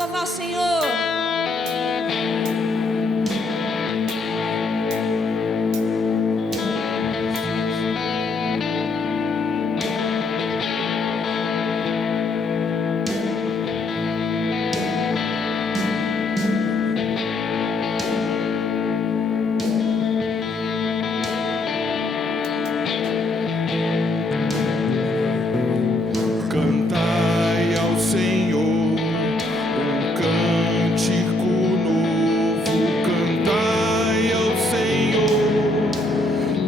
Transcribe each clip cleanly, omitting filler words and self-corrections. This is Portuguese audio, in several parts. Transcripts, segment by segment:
louvar o Senhor. Cantai ao Senhor um cântico novo, cantai ao Senhor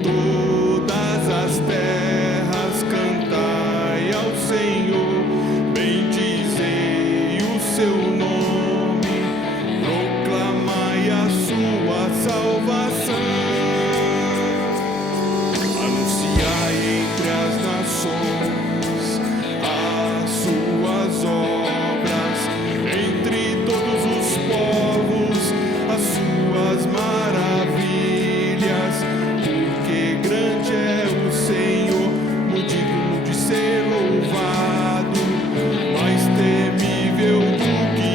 todas as terras, cantai ao Senhor, bendizei o seu nome, proclamai a sua salvação, anunciai entre as nações suas obras, entre todos os povos, as suas maravilhas, porque grande é o Senhor, muito digno de ser louvado, mais temível do que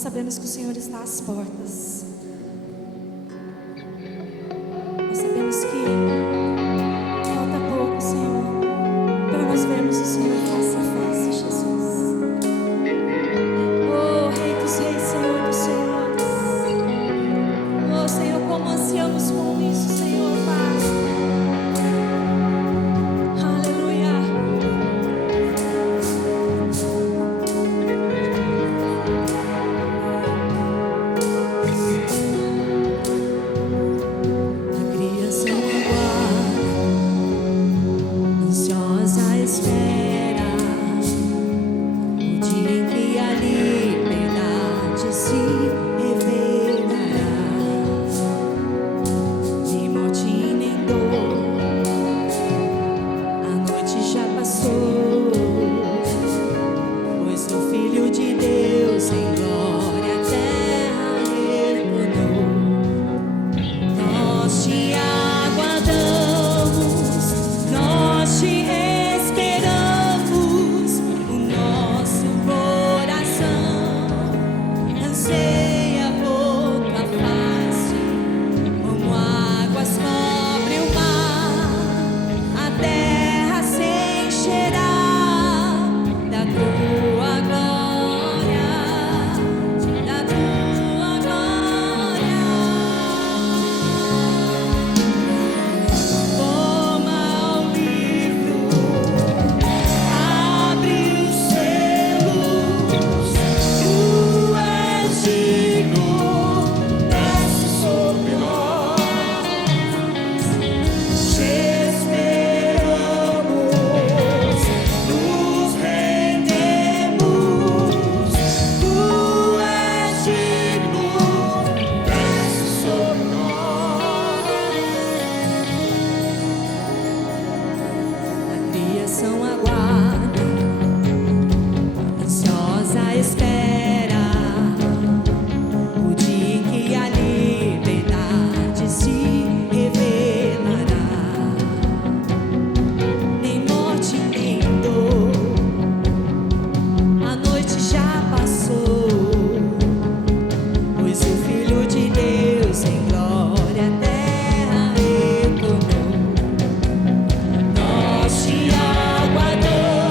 sabemos que o Senhor está às portas. Nós sabemos que falta pouco, Senhor, para nós vermos o Senhor face a face, Jesus. Oh, Rei dos Reis, Senhor dos Senhores. Oh, Senhor, como ansiamos com isso, Senhor, Pai. Aleluia. A criação aguarda, ansiosa espera o dia em que a liberdade se revelará. Nem morte nem dor, a noite já passou, pois o Filho de Deus em glória a terra retornou. Nós te aguardamos, nós te esperamos, o nosso coração anseia por tua face, como águas cobre o mar, a terra se encherá da tua glória, da tua glória. Toma o livro, abre os selos, tu és digno, desce sobre nós. Te esperamos, nos rendemos, tu és digno, desce sobre nós. A criação aguarda, ansiosa espera o dia em que a liberdade se revelará. Nem morte nem dor, a noite já passou, pois o Filho de Deus em glória a terra retornou. Nós te aguardamos,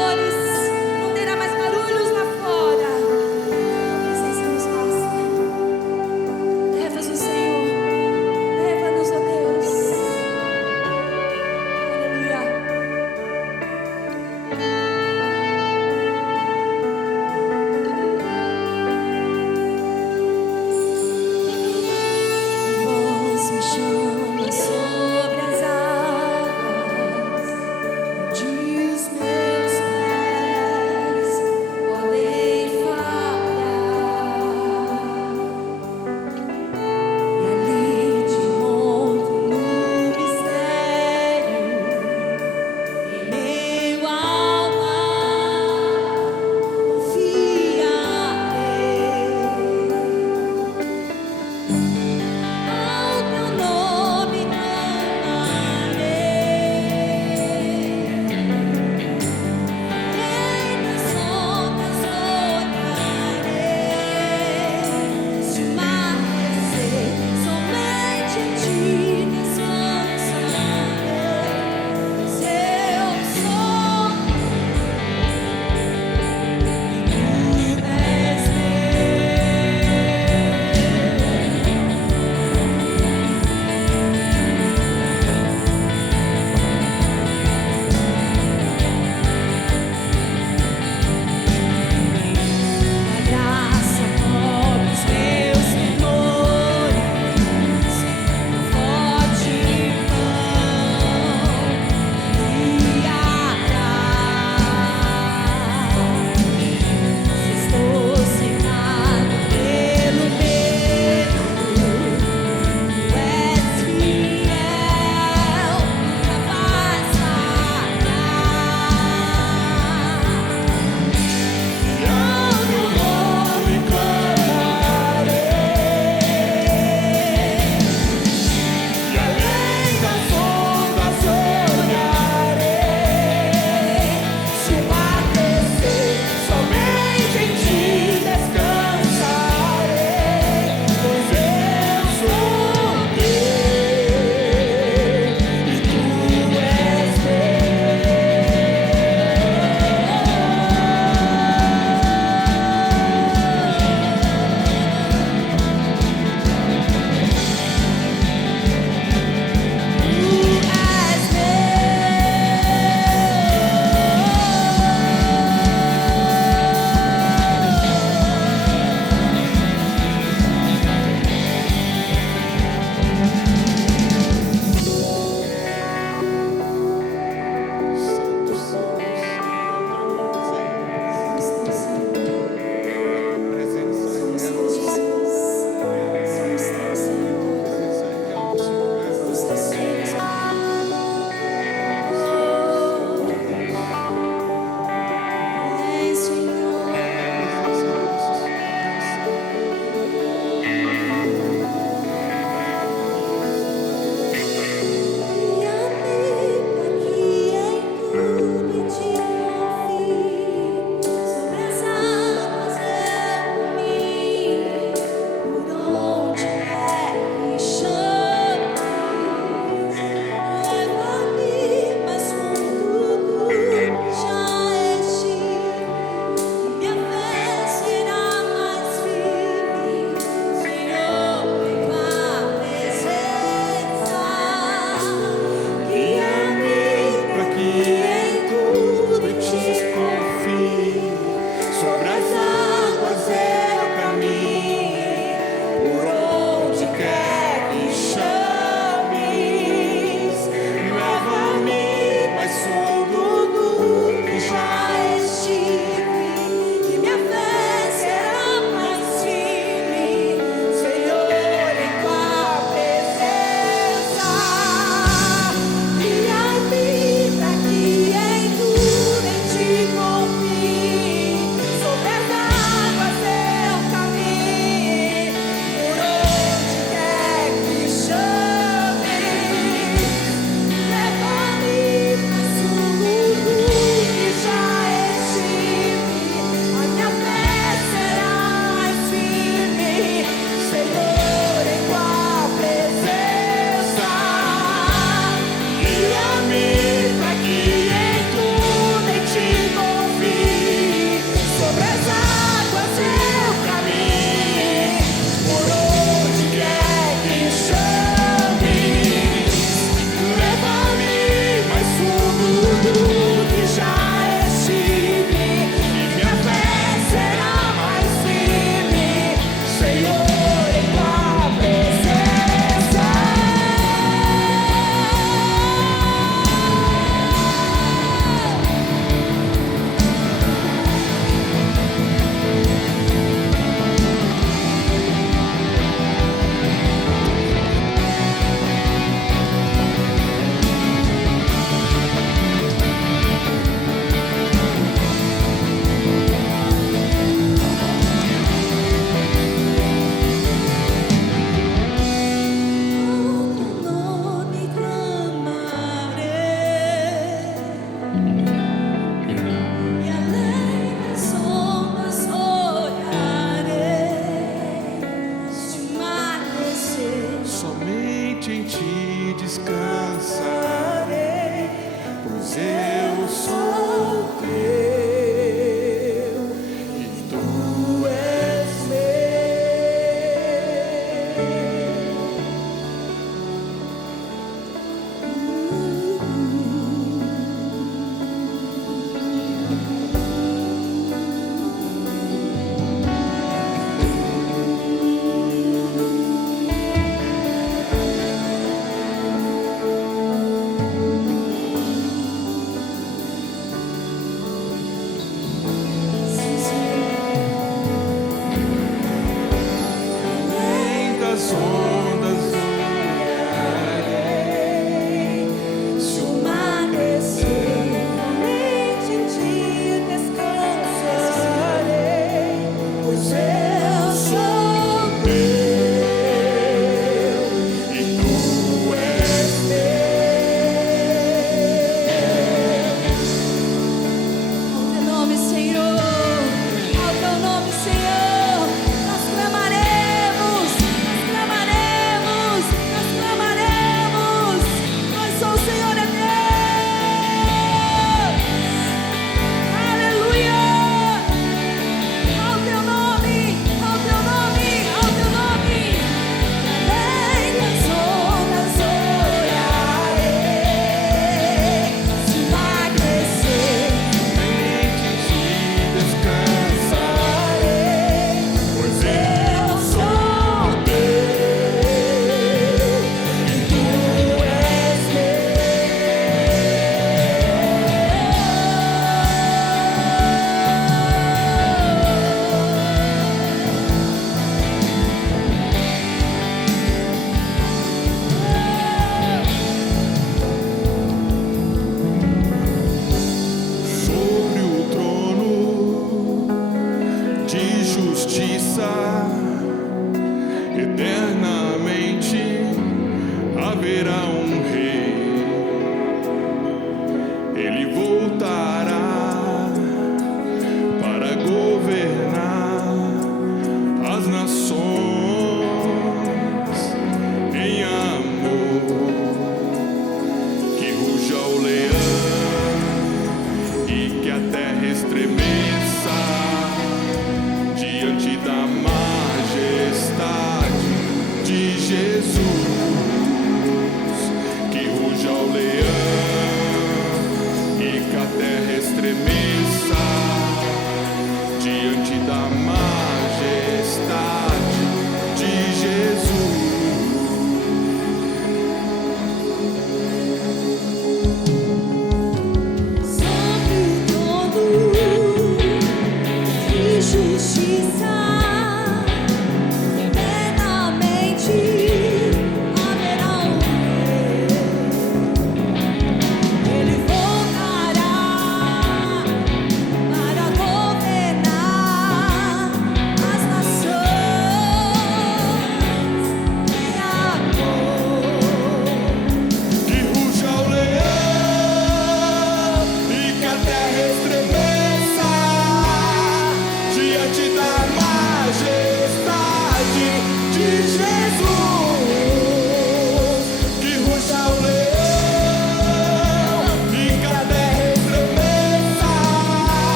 clamores, não terá mais barulhos lá fora. A presença nos passa. Leva-nos o Senhor, leva-nos, ó Deus. Aleluia. Voz me chama sobre as águas, diz meus pés.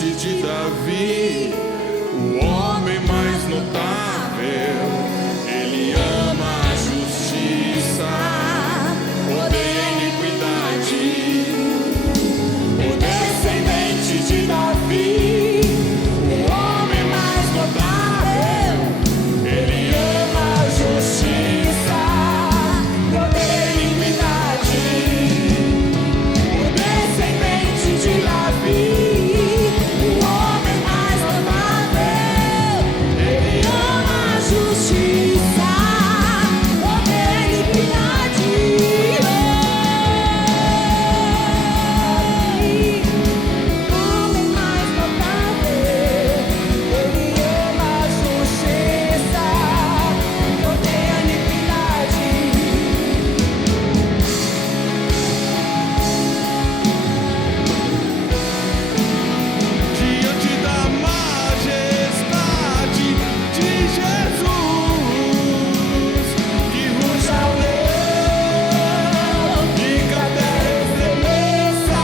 descendente de Davi, o homem mais notável. Ele ama a justiça, odeia a iniquidade. O descendente de Davi, o homem mais notável. Ele ama a justiça, odeia a iniquidade. O descendente de Davi, o homem mais notável. Ele ama a justiça, odeia a iniquidade. Homem mais notável, ele ama a justiça, odeia a iniquidade. Diante da majestade de Jesus, que ruja o leão e cada estremeça.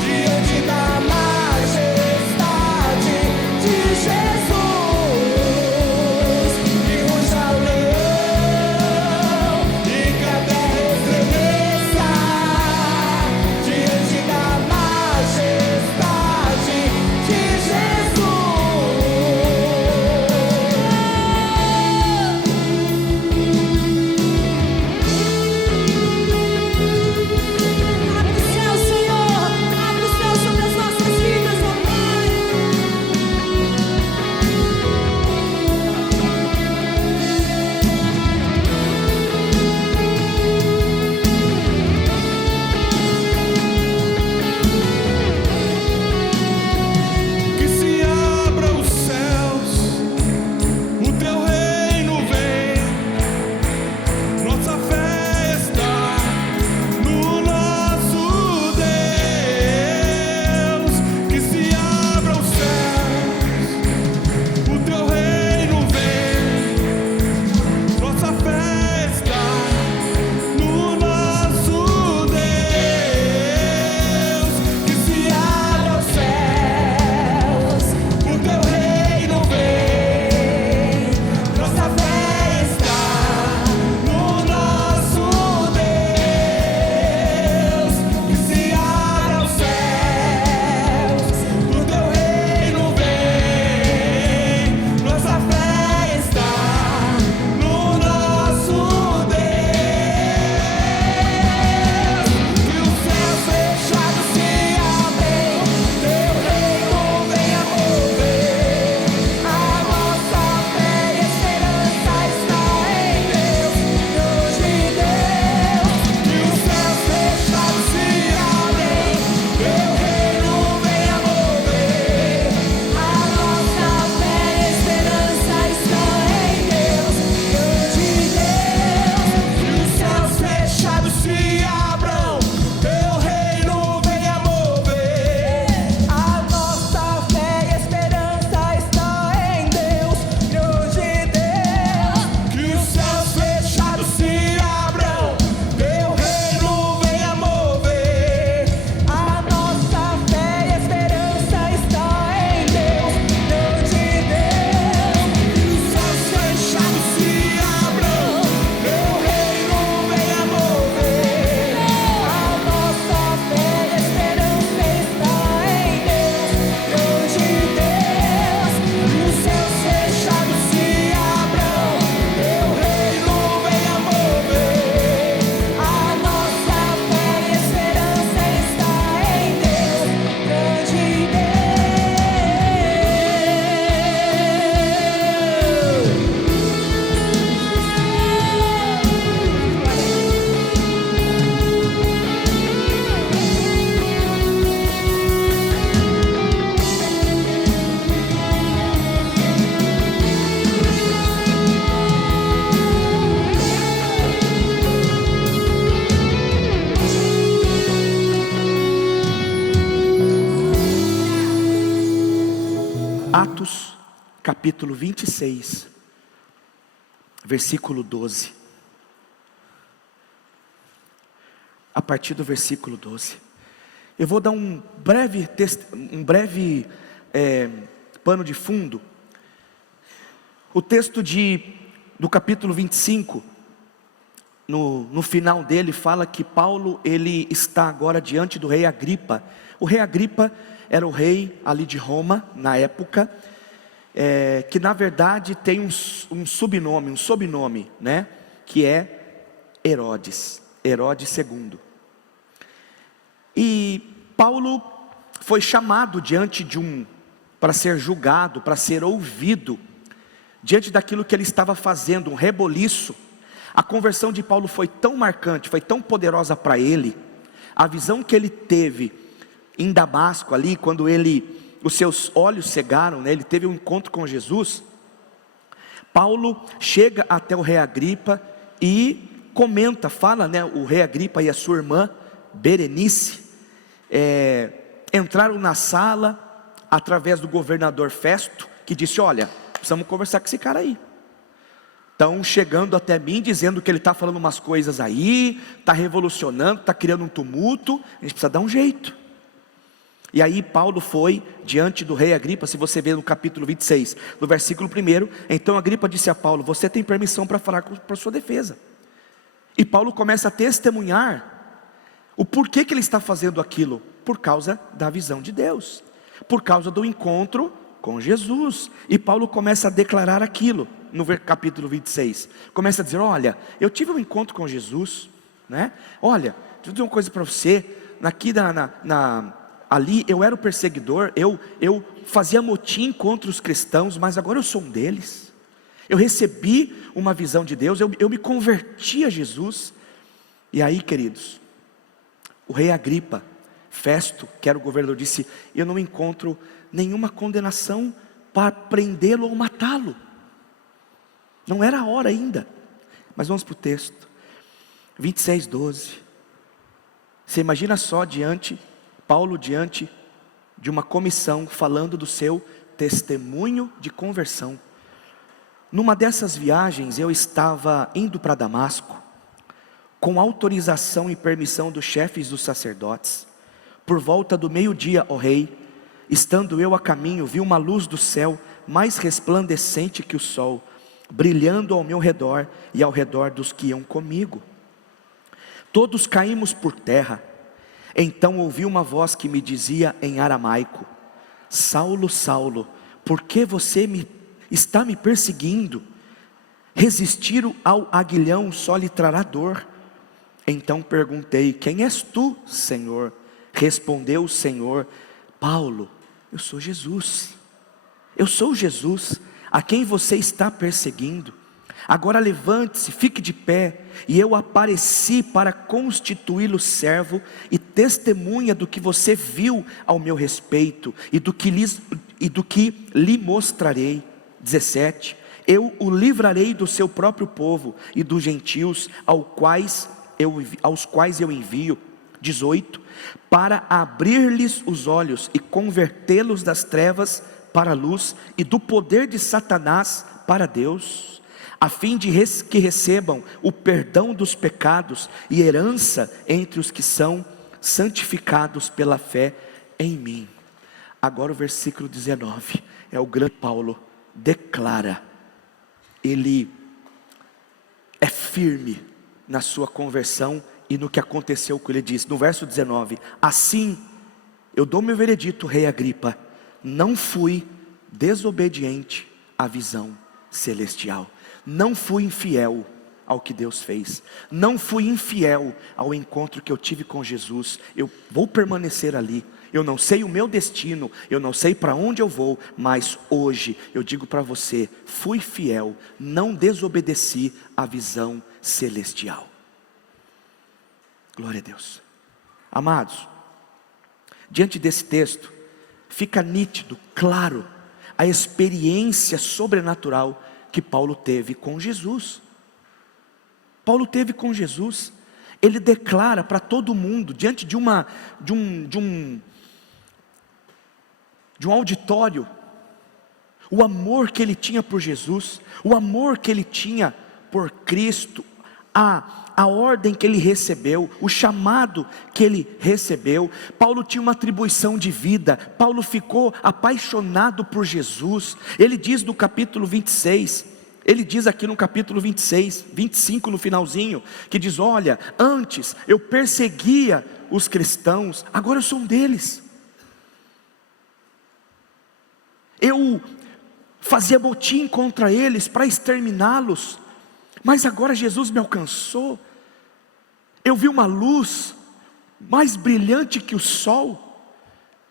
Diante da majestade de Jesus, que ruja o leão e cada estremeça. Diante da majestade de Jesus. Abre o céu, Senhor, abre o céu sobre as nossas vidas, ó Pai. Que se abra os céus, o teu reino vem, nossa fé está no nosso Deus. Que se abra os céus, o teu reino vem, nossa fé está no nosso Deus. Que se abra os céus, o teu reino vem, nossa fé está no nosso Deus. Que se abra os céus, o teu reino vem, nossa fé está no nosso Deus. Que os céus fechados se abrem, teu reino venha mover. A nossa fé e esperança está em Deus, Deus de Deus. Que os céus fechados se abrem, teu reino venha mover. A nossa fé e esperança está em Deus, Deus de Deus. Que os céus fechados se abram, teu reino venha mover. A nossa fé e esperança está em Deus, Deus de Deus. Que os céus fechados se abram, teu reino venha mover. A nossa fé e esperança está em Deus, Deus de Deus. Que os céus fechados se abram, teu reino venha mover. A nossa fé e esperança está em Deus, Deus de Deus. Que os céus fechados se abram, teu reino venha mover. A nossa fé e esperança está em Deus, Deus de Atos, capítulo 26, versículo 12. A partir do versículo 12. Eu vou dar um breve pano de fundo. O texto do capítulo 25, no final dele, fala que Paulo, ele está agora diante do rei Agripa. O rei Agripa era o rei ali de Roma, na época, que na verdade tem um sobrenome, né? Que é Herodes II. E Paulo foi chamado para ser julgado, para ser ouvido, diante daquilo que ele estava fazendo, um reboliço. A conversão de Paulo foi tão marcante, foi tão poderosa para ele, a visão que ele teve em Damasco ali, quando os seus olhos cegaram, né, ele teve um encontro com Jesus. Paulo chega até o rei Agripa e fala, né, o rei Agripa e a sua irmã Berenice, entraram na sala, através do governador Festo, que disse: olha, precisamos conversar com esse cara aí. Estão chegando até mim, dizendo que ele está falando umas coisas aí, está revolucionando, está criando um tumulto, a gente precisa dar um jeito. E aí Paulo foi diante do rei Agripa. Se você vê no capítulo 26, no versículo 1, então Agripa disse a Paulo: você tem permissão para falar para sua defesa. E Paulo começa a testemunhar o porquê que ele está fazendo aquilo, por causa da visão de Deus, por causa do encontro com Jesus. E Paulo começa a declarar aquilo, no capítulo 26, começa a dizer: olha, eu tive um encontro com Jesus, né? Olha, deixa eu dizer uma coisa para você, ali eu era o perseguidor, eu fazia motim contra os cristãos, mas agora eu sou um deles. Eu recebi uma visão de Deus, eu me converti a Jesus. E aí, queridos, o rei Agripa, Festo, que era o governador, disse: eu não encontro nenhuma condenação para prendê-lo ou matá-lo. Não era a hora ainda. Mas vamos para o texto 26:12. Você imagina só, Paulo diante de uma comissão, falando do seu testemunho de conversão. Numa dessas viagens eu estava indo para Damasco, com autorização e permissão dos chefes dos sacerdotes. Por volta do meio-dia, ó rei, estando eu a caminho, vi uma luz do céu, mais resplandecente que o sol, brilhando ao meu redor e ao redor dos que iam comigo. Todos caímos por terra. Então ouvi uma voz que me dizia em aramaico: Saulo, Saulo, por que você está me perseguindo? Resistir ao aguilhão só lhe trará dor. Então perguntei: quem és tu, Senhor? Respondeu o Senhor: Paulo, eu sou Jesus. Eu sou Jesus, a quem você está perseguindo. Agora levante-se, fique de pé. E eu apareci para constituí-lo servo e testemunha do que você viu ao meu respeito e do que lhe mostrarei. 17. Eu o livrarei do seu próprio povo e dos gentios aos quais eu envio. 18. Para abrir-lhes os olhos e convertê-los das trevas para a luz e do poder de Satanás para Deus, a fim de que recebam o perdão dos pecados e herança entre os que são santificados pela fé em mim. Agora o versículo 19, é o grande Paulo declara, ele é firme na sua conversão e no que aconteceu com ele. Diz no verso 19: assim eu dou meu veredito, rei Agripa, não fui desobediente à visão celestial, não fui infiel ao que Deus fez, não fui infiel ao encontro que eu tive com Jesus. Eu vou permanecer ali. Eu não sei o meu destino, eu não sei para onde eu vou, mas hoje eu digo para você: fui fiel, não desobedeci à visão celestial. Glória a Deus. Amados, diante desse texto fica nítido, claro, a experiência sobrenatural que Paulo teve com Jesus. Paulo teve com Jesus. Ele declara para todo mundo, diante de um auditório, o amor que ele tinha por Jesus, o amor que ele tinha por Cristo, a ordem que ele recebeu, o chamado que ele recebeu. Paulo tinha uma atribuição de vida, Paulo ficou apaixonado por Jesus. Ele diz no capítulo 26, ele diz aqui no capítulo 26, 25 no finalzinho, que diz: olha, antes eu perseguia os cristãos, agora eu sou um deles. Eu fazia motim contra eles para exterminá-los, mas agora Jesus me alcançou. Eu vi uma luz mais brilhante que o sol,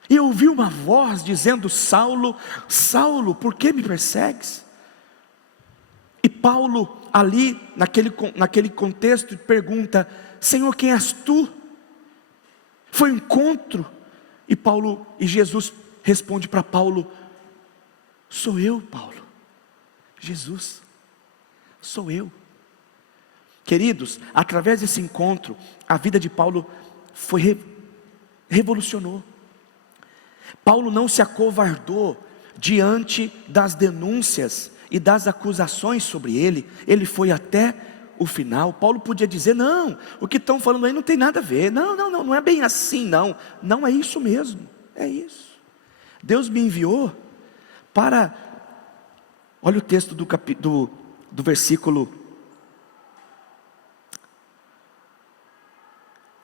e eu ouvi uma voz dizendo: Saulo, Saulo, por que me persegues? E Paulo ali naquele contexto pergunta: Senhor, quem és tu? Foi um encontro, e Jesus responde para Paulo: sou eu, Paulo. Jesus, sou eu. Queridos, através desse encontro, a vida de Paulo revolucionou. Paulo não se acovardou diante das denúncias e das acusações sobre ele. Ele foi até o final. Paulo podia dizer: não, o que estão falando aí não tem nada a ver, não é bem assim, não é isso mesmo, é isso. Deus me enviou para, olha o texto do versículo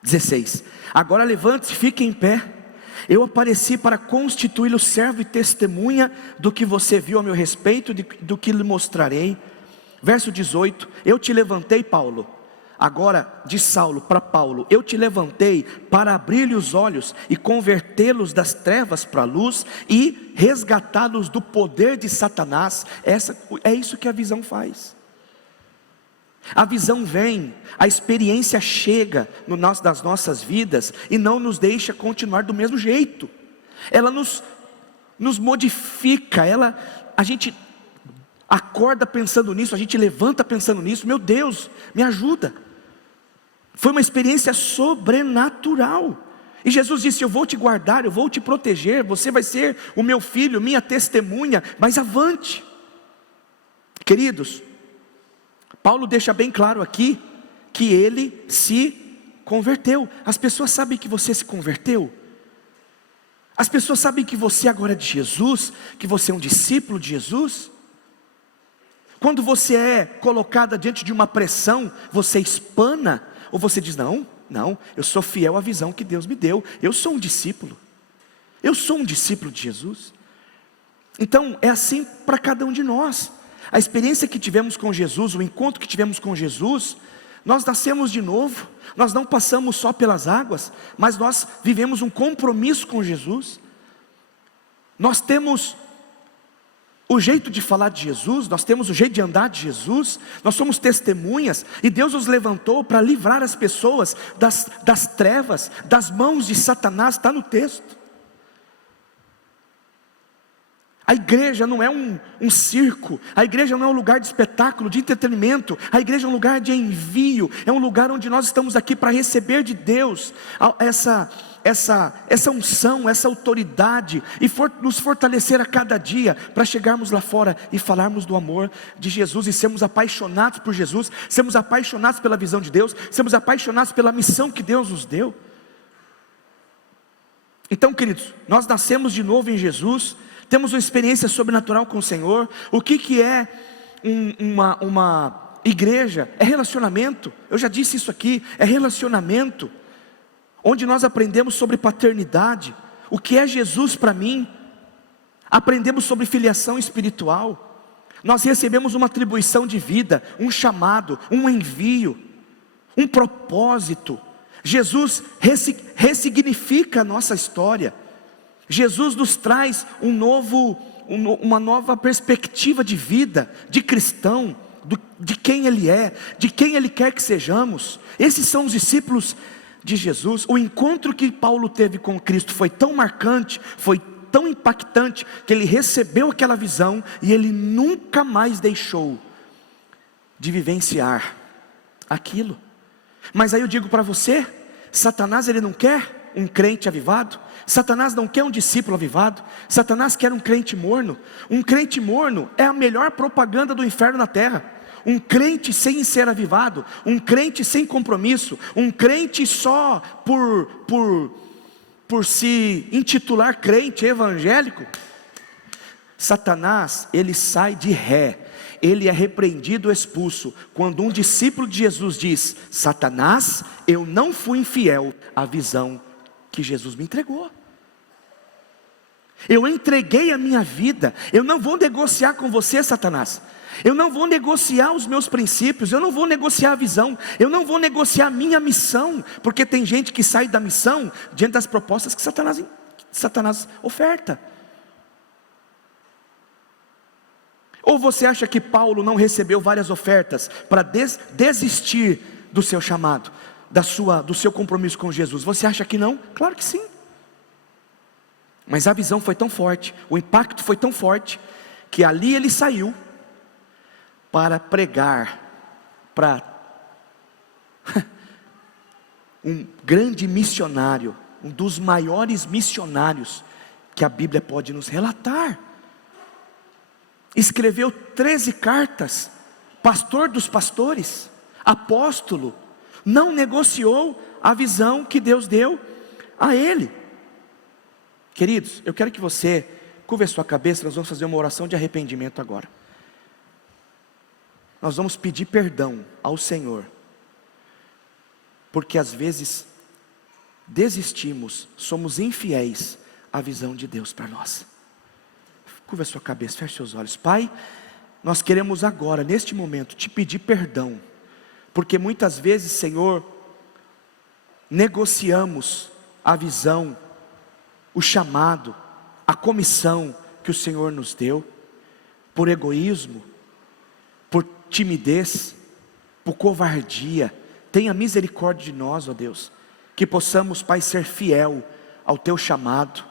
16: agora levante-se, fique em pé, eu apareci para constituí-lo servo e testemunha do que você viu a meu respeito, do que lhe mostrarei. Verso 18: eu te levantei, Paulo, agora de Saulo para Paulo, eu te levantei para abrir-lhe os olhos e convertê-los das trevas para a luz e resgatá-los do poder de Satanás. É isso que a visão faz. A visão vem, a experiência chega das nossas vidas e não nos deixa continuar do mesmo jeito. Ela nos modifica, a gente acorda pensando nisso, a gente levanta pensando nisso. Meu Deus, me ajuda. Foi uma experiência sobrenatural. E Jesus disse: eu vou te guardar, eu vou te proteger, você vai ser o meu filho, minha testemunha, mas avante. Queridos, Paulo deixa bem claro aqui que ele se converteu. As pessoas sabem que você se converteu? As pessoas sabem que você agora é de Jesus, que você é um discípulo de Jesus? Quando você é colocada diante de uma pressão, você espana, ou você diz: não, eu sou fiel à visão que Deus me deu, eu sou um discípulo de Jesus. Então é assim para cada um de nós. A experiência que tivemos com Jesus, o encontro que tivemos com Jesus, nós nascemos de novo, nós não passamos só pelas águas, mas nós vivemos um compromisso com Jesus. Nós temos o jeito de falar de Jesus, nós temos o jeito de andar de Jesus, nós somos testemunhas, e Deus nos levantou para livrar as pessoas das trevas, das mãos de Satanás. Está no texto. A igreja não é um circo, a igreja não é um lugar de espetáculo, de entretenimento, a igreja é um lugar de envio, é um lugar onde nós estamos aqui para receber de Deus essa unção, essa autoridade, e nos fortalecer a cada dia, para chegarmos lá fora e falarmos do amor de Jesus, e sermos apaixonados por Jesus, sermos apaixonados pela visão de Deus, sermos apaixonados pela missão que Deus nos deu. Então, queridos, nós nascemos de novo em Jesus, temos uma experiência sobrenatural com o Senhor. O que é uma igreja? É relacionamento. Eu já disse isso aqui, é relacionamento, onde nós aprendemos sobre paternidade, o que é Jesus para mim, aprendemos sobre filiação espiritual, nós recebemos uma atribuição de vida, um chamado, um envio, um propósito. Jesus ressignifica a nossa história. Jesus nos traz uma nova perspectiva de vida, de cristão, de quem Ele é, de quem Ele quer que sejamos. Esses são os discípulos de Jesus. O encontro que Paulo teve com Cristo foi tão marcante, foi tão impactante, que ele recebeu aquela visão e ele nunca mais deixou de vivenciar aquilo. Mas aí eu digo para você, Satanás ele não quer um crente avivado, Satanás não quer um discípulo avivado, Satanás quer um crente morno. Um crente morno é a melhor propaganda do inferno na terra. um crente sem ser avivado, um crente sem compromisso, um crente só por se intitular crente evangélico, Satanás, ele sai de ré, ele é repreendido, expulso, quando um discípulo de Jesus diz: Satanás, eu não fui infiel à visão que Jesus me entregou. Eu entreguei a minha vida. Eu não vou negociar com você, Satanás. Eu não vou negociar os meus princípios. Eu não vou negociar a visão. Eu não vou negociar a minha missão. Porque tem gente que sai da missão diante das propostas que Satanás oferta. Ou você acha que Paulo não recebeu várias ofertas para desistir do seu chamado, do seu compromisso com Jesus? Você acha que não? Claro que sim. Mas a visão foi tão forte, o impacto foi tão forte, que ali ele saiu para pregar para um grande missionário, um dos maiores missionários que a Bíblia pode nos relatar. Escreveu 13 cartas, pastor dos pastores, apóstolo, não negociou a visão que Deus deu a ele. Queridos, eu quero que você curva a sua cabeça. Nós vamos fazer uma oração de arrependimento agora. Nós vamos pedir perdão ao Senhor, porque às vezes desistimos, somos infiéis à visão de Deus para nós. Curva a sua cabeça, feche seus olhos. Pai, nós queremos agora, neste momento, te pedir perdão, porque muitas vezes, Senhor, negociamos a visão, o chamado, a comissão que o Senhor nos deu, por egoísmo, por timidez, por covardia. Tenha misericórdia de nós, ó Deus, que possamos, Pai, ser fiel ao Teu chamado,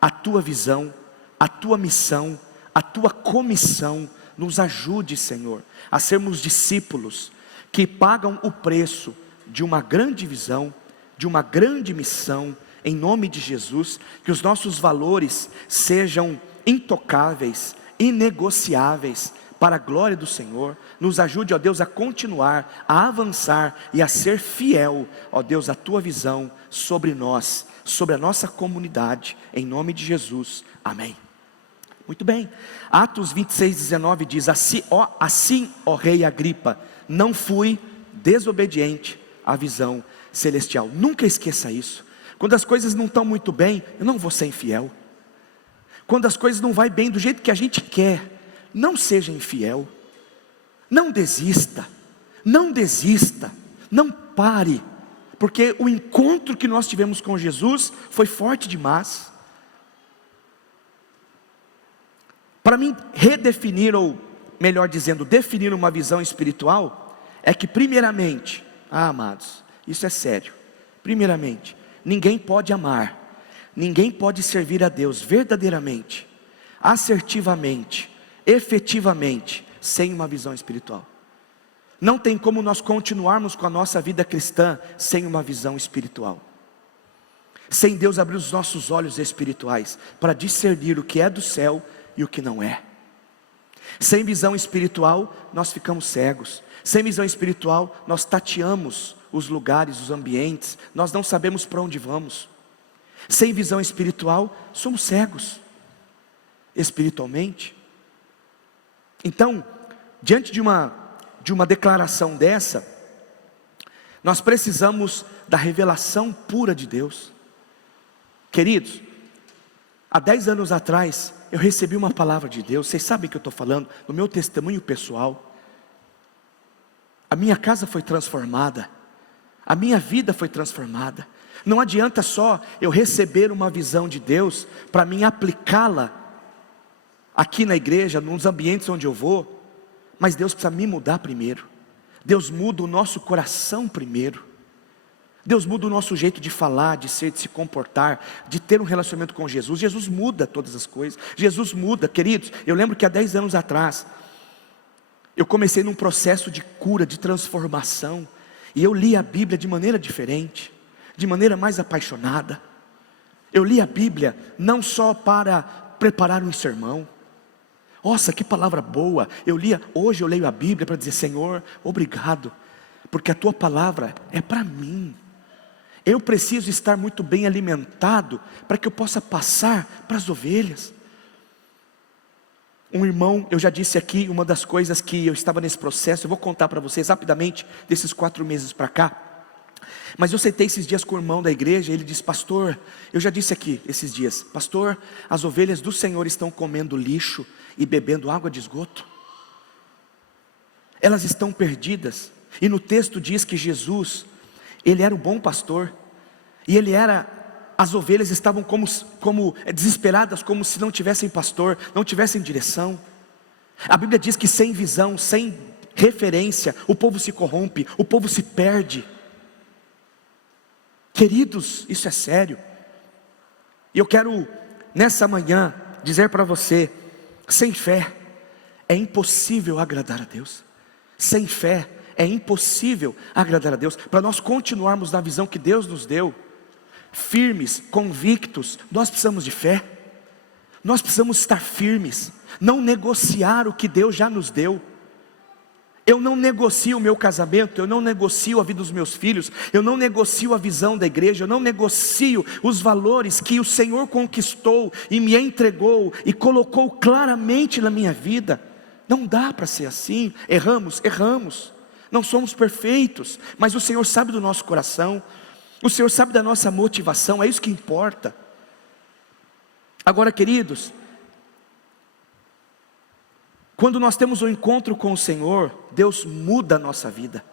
à Tua visão, à Tua missão, à Tua comissão. Nos ajude, Senhor, a sermos discípulos que pagam o preço de uma grande visão, de uma grande missão, em nome de Jesus. Que os nossos valores sejam intocáveis, inegociáveis, para a glória do Senhor. Nos ajude, ó Deus, a continuar, a avançar e a ser fiel, ó Deus, à Tua visão sobre nós, sobre a nossa comunidade, em nome de Jesus, amém. Muito bem, Atos 26:19 diz: assim, ó rei Agripa, não fui desobediente à visão celestial. Nunca esqueça isso. Quando as coisas não estão muito bem, eu não vou ser infiel. Quando as coisas não vão bem do jeito que a gente quer, não seja infiel. Não desista, não desista, não pare, porque o encontro que nós tivemos com Jesus foi forte demais. Para mim, redefinir, ou melhor dizendo, definir uma visão espiritual, é que primeiramente, amados, isso é sério, primeiramente, ninguém pode amar, ninguém pode servir a Deus verdadeiramente, assertivamente, efetivamente, sem uma visão espiritual. Não tem como nós continuarmos com a nossa vida cristã sem uma visão espiritual, sem Deus abrir os nossos olhos espirituais para discernir o que é do céu e o que não é. Sem visão espiritual nós ficamos cegos. Sem visão espiritual nós tateamos os lugares, os ambientes, nós não sabemos para onde vamos. Sem visão espiritual somos cegos espiritualmente. Então, diante de uma declaração dessa, nós precisamos da revelação pura de Deus. Queridos, há 10 anos atrás eu recebi uma palavra de Deus. Vocês sabem o que eu estou falando, no meu testemunho pessoal. A minha casa foi transformada, a minha vida foi transformada. Não adianta só eu receber uma visão de Deus para mim aplicá-la aqui na igreja, nos ambientes onde eu vou, mas Deus precisa me mudar primeiro. Deus muda o nosso coração primeiro. Deus muda o nosso jeito de falar, de ser, de se comportar, de ter um relacionamento com Jesus. Jesus muda todas as coisas. Jesus muda, queridos. Eu lembro que há 10 anos atrás, eu comecei num processo de cura, de transformação, e eu li a Bíblia de maneira diferente, de maneira mais apaixonada. Eu li a Bíblia não só para preparar um sermão, Nossa, que palavra boa. Hoje eu leio a Bíblia para dizer: Senhor, obrigado, porque a tua palavra é para mim. Eu preciso estar muito bem alimentado para que eu possa passar para as ovelhas. Um irmão, eu já disse aqui, uma das coisas que eu estava nesse processo, eu vou contar para vocês rapidamente, desses 4 meses para cá. Mas eu sentei esses dias com o irmão da igreja, ele disse: pastor, eu já disse aqui esses dias, pastor, as ovelhas do Senhor estão comendo lixo e bebendo água de esgoto. Elas estão perdidas. E no texto diz que Jesus, Ele era o bom pastor, e as ovelhas estavam como desesperadas, como se não tivessem pastor, não tivessem direção. A Bíblia diz que sem visão, sem referência, o povo se corrompe, o povo se perde. Queridos, isso é sério. E eu quero nessa manhã dizer para você: sem fé é impossível agradar a Deus. Sem fé é impossível agradar a Deus. Para nós continuarmos na visão que Deus nos deu, firmes, convictos, nós precisamos de fé. Nós precisamos estar firmes, não negociar o que Deus já nos deu. Eu não negocio o meu casamento, eu não negocio a vida dos meus filhos, eu não negocio a visão da igreja, eu não negocio os valores que o Senhor conquistou e me entregou e colocou claramente na minha vida. Não dá para ser assim. Erramos, não somos perfeitos, mas o Senhor sabe do nosso coração, o Senhor sabe da nossa motivação, é isso que importa. Agora, queridos, quando nós temos um encontro com o Senhor, Deus muda a nossa vida,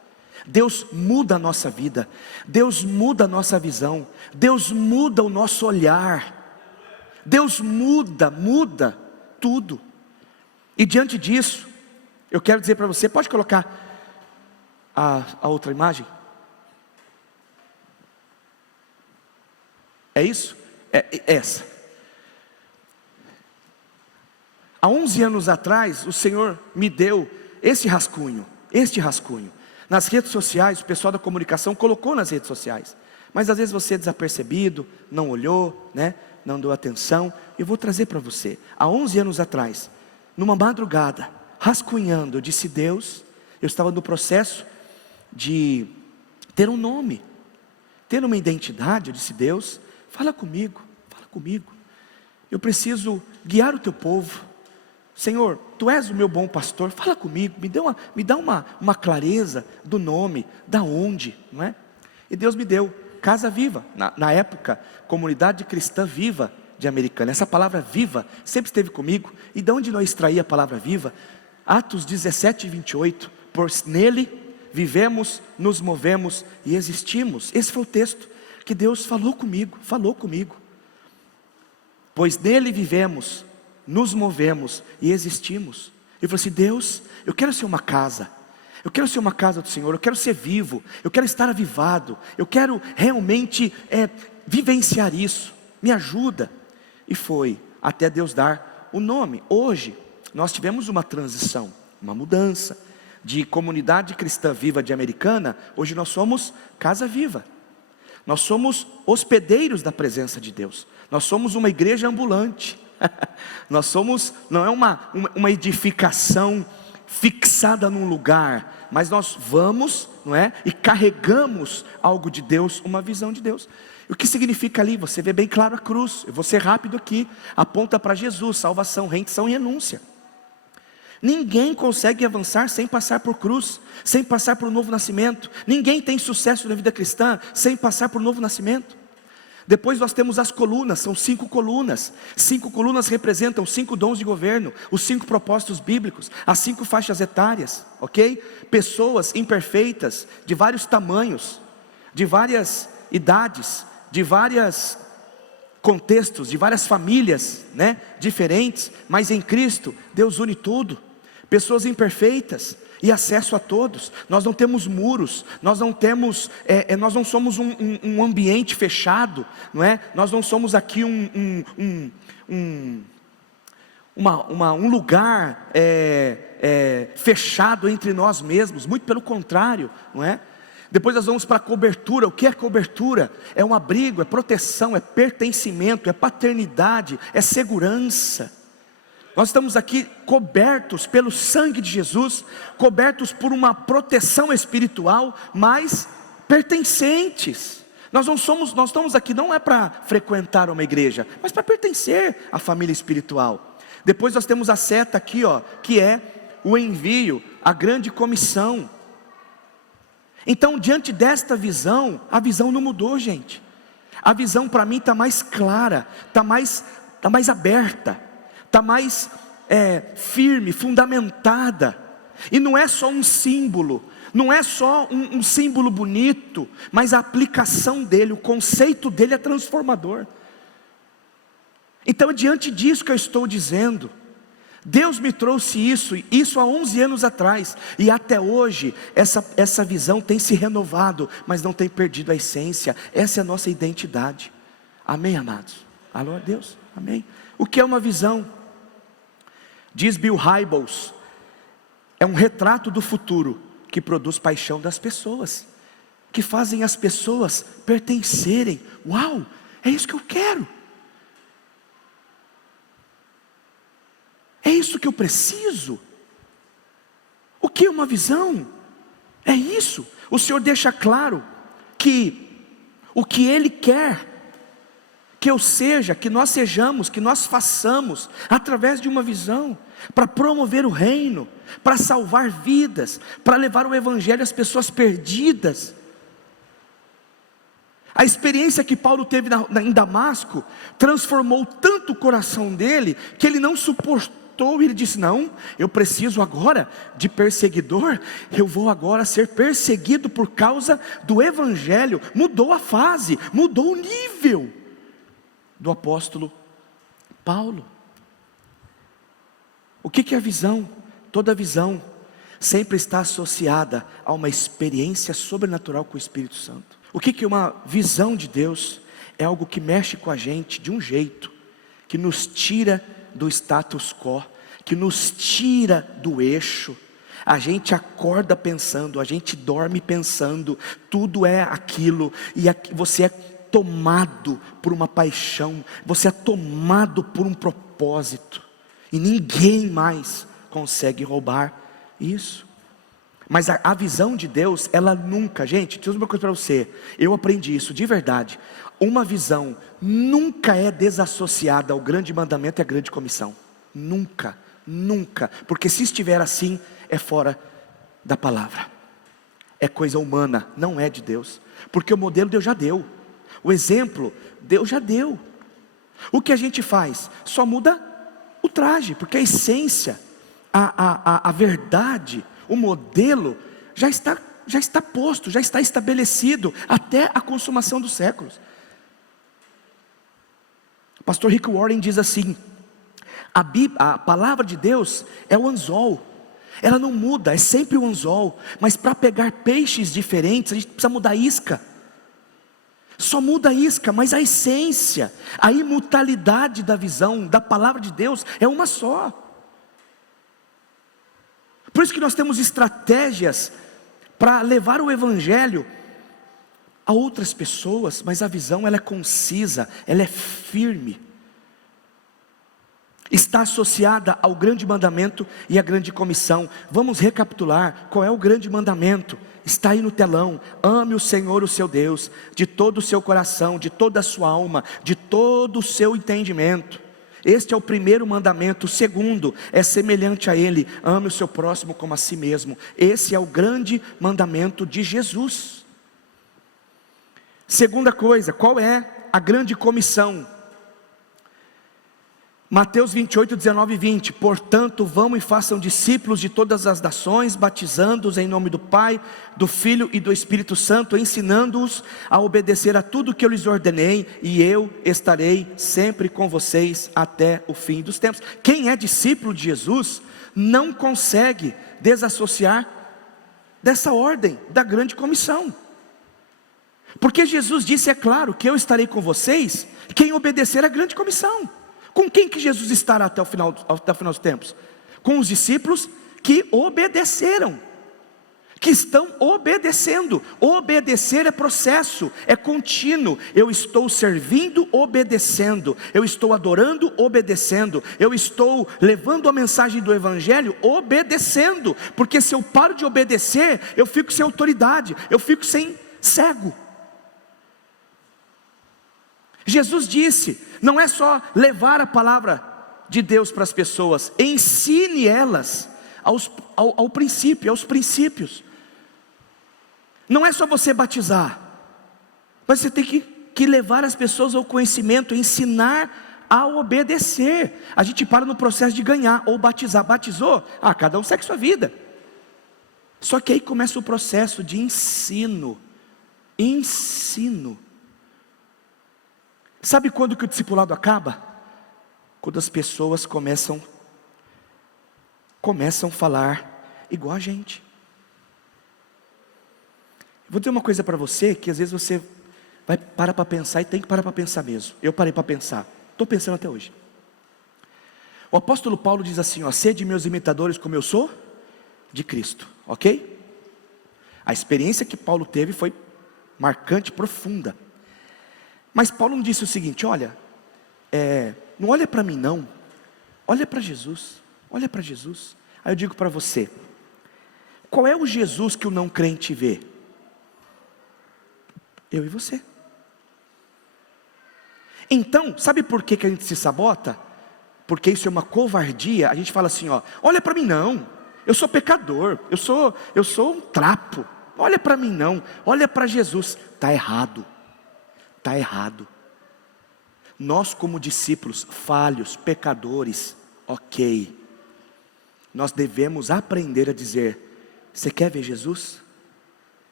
Deus muda a nossa vida, Deus muda a nossa visão, Deus muda o nosso olhar, Deus muda tudo. E diante disso, eu quero dizer para você, pode colocar a outra imagem? É isso? É essa. Há 11 anos atrás, o Senhor me deu este rascunho. Nas redes sociais, o pessoal da comunicação colocou nas redes sociais. Mas às vezes você é desapercebido, não olhou, não deu atenção. Eu vou trazer para você. Há 11 anos atrás, numa madrugada, rascunhando, eu disse: Deus, eu estava no processo de ter um nome, ter uma identidade. Eu disse: Deus, fala comigo. Eu preciso guiar o teu povo. Senhor, tu és o meu bom pastor, fala comigo, me dá uma clareza do nome, da onde, não é? E Deus me deu Casa Viva, na época, Comunidade Cristã Viva de Americana. Essa palavra viva sempre esteve comigo. E de onde nós extraí a palavra viva? Atos 17, 28, pois nele vivemos, nos movemos e existimos. Esse foi o texto que Deus falou comigo. Pois nele vivemos, nos movemos e existimos. Eu falei assim: Deus, eu quero ser uma casa, eu quero ser uma casa do Senhor, eu quero ser vivo, eu quero estar avivado, eu quero realmente vivenciar isso, me ajuda. E foi até Deus dar o nome. Hoje nós tivemos uma transição, uma mudança de Comunidade Cristã Viva de Americana. Hoje nós somos Casa Viva, nós somos hospedeiros da presença de Deus, nós somos uma igreja ambulante. Nós somos, não é uma edificação fixada num lugar, mas nós vamos, não é? E carregamos algo de Deus, uma visão de Deus. E o que significa ali? Você vê bem claro a cruz. Eu vou ser rápido aqui. Aponta para Jesus, salvação, rendição e renúncia. Ninguém consegue avançar sem passar por cruz, sem passar por um novo nascimento. Ninguém tem sucesso na vida cristã sem passar por um novo nascimento. Depois nós temos as colunas, são 5 colunas. 5 colunas representam 5 dons de governo, os 5 propósitos bíblicos, as 5 faixas etárias, ok? Pessoas imperfeitas, de vários tamanhos, de várias idades, de vários contextos, de várias famílias, diferentes, mas em Cristo, Deus une tudo. Pessoas imperfeitas e acesso a todos. Nós não temos muros, nós não somos um ambiente fechado, não é? Nós não somos aqui um lugar fechado entre nós mesmos, muito pelo contrário, não é? Depois nós vamos para a cobertura. O que é cobertura? É um abrigo, é proteção, é pertencimento, é paternidade, é segurança. Nós estamos aqui cobertos pelo sangue de Jesus, cobertos por uma proteção espiritual, mas pertencentes. Nós estamos aqui não é para frequentar uma igreja, mas para pertencer à família espiritual. Depois nós temos a seta aqui, ó, que é o envio, a grande comissão. Então, diante desta visão, a visão não mudou, gente. A visão para mim está mais clara, está mais aberta, está mais firme, fundamentada. E não é só um símbolo, não é só um símbolo bonito, mas a aplicação dele, o conceito dele é transformador. Então é diante disso que eu estou dizendo. Deus me trouxe isso há 11 anos atrás, e até hoje essa visão tem se renovado, mas não tem perdido a essência. Essa é a nossa identidade. Amém, amados? Alô, Deus? Amém? O que é uma visão? Diz Bill Hybels, é um retrato do futuro que produz paixão das pessoas, que fazem as pessoas pertencerem. Uau, é isso que eu quero, é isso que eu preciso. O que é uma visão? É isso. O Senhor deixa claro que o que Ele quer que eu seja, que nós sejamos, que nós façamos através de uma visão, para promover o reino, para salvar vidas, para levar o evangelho às pessoas perdidas. A experiência que Paulo teve em Damasco transformou tanto o coração dele, que ele não suportou, e ele disse: não, eu preciso agora de perseguidor, eu vou agora ser perseguido por causa do evangelho. Mudou a fase, mudou o nível do apóstolo Paulo. O que é a visão? Toda visão sempre está associada a uma experiência sobrenatural com o Espírito Santo. O que é uma visão de Deus? É algo que mexe com a gente de um jeito, que nos tira do status quo, que nos tira do eixo. A gente acorda pensando, a gente dorme pensando, tudo é aquilo, e você é tomado por uma paixão, você é tomado por um propósito, e ninguém mais consegue roubar isso. Mas a visão de Deus, ela nunca, gente, deixa eu dizer uma coisa para você, eu aprendi isso de verdade, uma visão nunca é desassociada ao grande mandamento e à grande comissão, nunca, nunca, porque se estiver assim, é fora da palavra, é coisa humana, não é de Deus, porque o modelo Deus já deu, o exemplo Deus já deu. O que a gente faz? Só muda o traje, porque a essência, a verdade, o modelo já está posto, já está estabelecido até a consumação dos séculos. O pastor Rick Warren diz assim: a palavra de Deus é o anzol, ela não muda, é sempre o anzol, mas para pegar peixes diferentes a gente precisa mudar a isca. Só muda a isca, mas a essência, a imutabilidade da visão, da palavra de Deus é uma só. Por isso que nós temos estratégias para levar o evangelho a outras pessoas, mas a visão ela é concisa, ela é firme. Está associada ao grande mandamento e à grande comissão. Vamos recapitular, qual é o grande mandamento? Está aí no telão: ame o Senhor o seu Deus, de todo o seu coração, de toda a sua alma, de todo o seu entendimento. Este é o primeiro mandamento. O segundo é semelhante a ele: ame o seu próximo como a si mesmo. Esse é o grande mandamento de Jesus. Segunda coisa, qual é a grande comissão? Mateus 28, 19 e 20, portanto vão e façam discípulos de todas as nações, batizando-os em nome do Pai, do Filho e do Espírito Santo, ensinando-os a obedecer a tudo que eu lhes ordenei, e eu estarei sempre com vocês até o fim dos tempos. Quem é discípulo de Jesus, não consegue desassociar dessa ordem, da grande comissão, porque Jesus disse, é claro, que eu estarei com vocês, quem obedecer à grande comissão. Com quem que Jesus estará até o final dos tempos? Com os discípulos que obedeceram. que estão obedecendo. Obedecer é processo, é contínuo. Eu estou servindo, obedecendo. Eu estou adorando, obedecendo. Eu estou levando a mensagem do Evangelho, obedecendo. Porque se eu paro de obedecer, eu fico sem autoridade, eu fico cego. Jesus disse, não é só levar a palavra de Deus para as pessoas, ensine elas ao princípio, aos princípios. Não é só você batizar, mas você tem que levar as pessoas ao conhecimento, ensinar a obedecer. A gente para no processo de ganhar ou batizar. Batizou? Cada um segue sua vida. Só que aí começa o processo de ensino. Ensino. Sabe quando que o discipulado acaba? Quando as pessoas começam a falar igual a gente. Vou dizer uma coisa para você, que às vezes você vai parar para pensar, e tem que parar para pensar mesmo. Eu parei para pensar, estou pensando até hoje. O apóstolo Paulo diz assim, sede meus imitadores como eu sou de Cristo, ok? A experiência que Paulo teve foi marcante, profunda. Mas Paulo não disse o seguinte, olha, não olha para mim não, olha para Jesus, olha para Jesus. Aí eu digo para você, qual é o Jesus que o não crente vê? Eu e você. Então, sabe por que a gente se sabota? Porque isso é uma covardia. A gente fala assim, olha para mim não, eu sou pecador, eu sou um trapo, olha para mim não, olha para Jesus. Está errado, está errado. Nós como discípulos falhos, pecadores, ok, nós devemos aprender a dizer, você quer ver Jesus?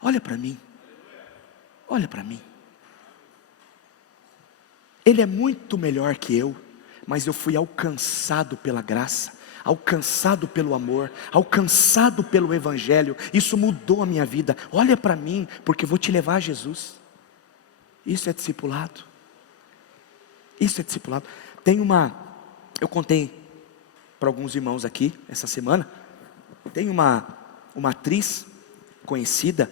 Olha para mim. Olha para mim. Ele é muito melhor que eu, mas eu fui alcançado pela graça, alcançado pelo amor, alcançado pelo Evangelho. Isso mudou a minha vida. Olha para mim, porque eu vou te levar a Jesus. Isso é discipulado. Isso é discipulado. Eu contei para alguns irmãos aqui essa semana. Tem uma atriz conhecida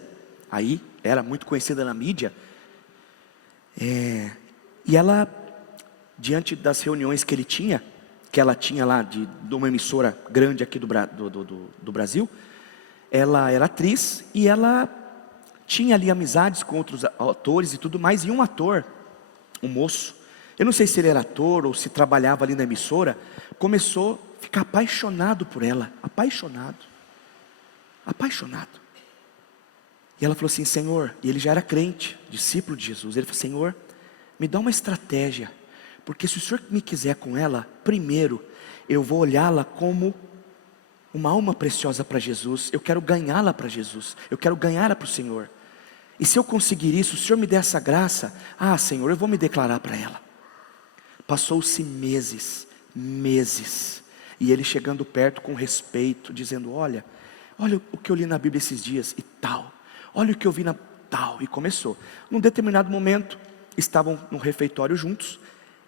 aí, era muito conhecida na mídia, e ela, diante das reuniões que ela tinha lá de uma emissora grande aqui do Brasil, ela era atriz, e ela tinha ali amizades com outros atores e tudo mais, e um ator, um moço, eu não sei se ele era ator ou se trabalhava ali na emissora, começou a ficar apaixonado por ela, apaixonado. E ela falou assim, Senhor, e ele já era crente, discípulo de Jesus, ele falou, Senhor, me dá uma estratégia, porque se o Senhor me quiser com ela, primeiro, eu vou olhá-la como uma alma preciosa para Jesus, eu quero ganhá-la para Jesus, eu quero ganhá-la para o Senhor, e se eu conseguir isso, o Senhor me der essa graça, Senhor, eu vou me declarar para ela. Passou-se meses, e ele chegando perto com respeito, dizendo, olha o que eu li na Bíblia esses dias, e tal, olha o que eu vi na tal, e começou. Num determinado momento, estavam no refeitório juntos,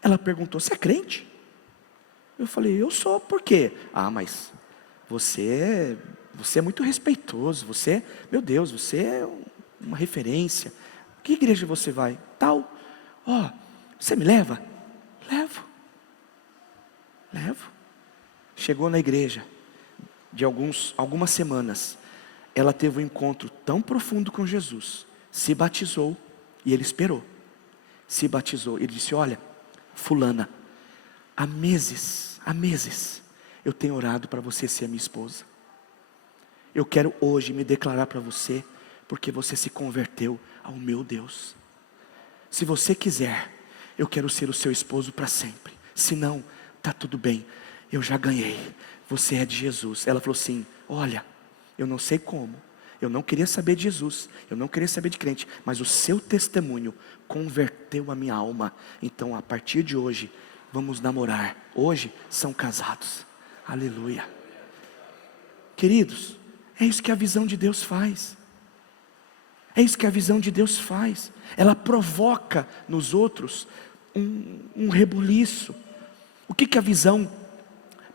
ela perguntou, você é crente? Eu falei, eu sou, por quê? Mas você é muito respeitoso, meu Deus, você é uma referência, que igreja você vai? Tal, você me leva? Levo. Chegou na igreja, de algumas semanas, ela teve um encontro tão profundo com Jesus, se batizou, e ele esperou, se batizou, ele disse, olha, fulana, há meses, eu tenho orado para você ser minha esposa, eu quero hoje me declarar para você, porque você se converteu ao meu Deus, se você quiser, eu quero ser o seu esposo para sempre, se não, está tudo bem, eu já ganhei, você é de Jesus. Ela falou assim, olha, eu não sei como, eu não queria saber de Jesus, eu não queria saber de crente, mas o seu testemunho converteu a minha alma, então a partir de hoje, vamos namorar, hoje são casados, aleluia. Queridos, é isso que a visão de Deus faz, ela provoca nos outros um rebuliço. O que a visão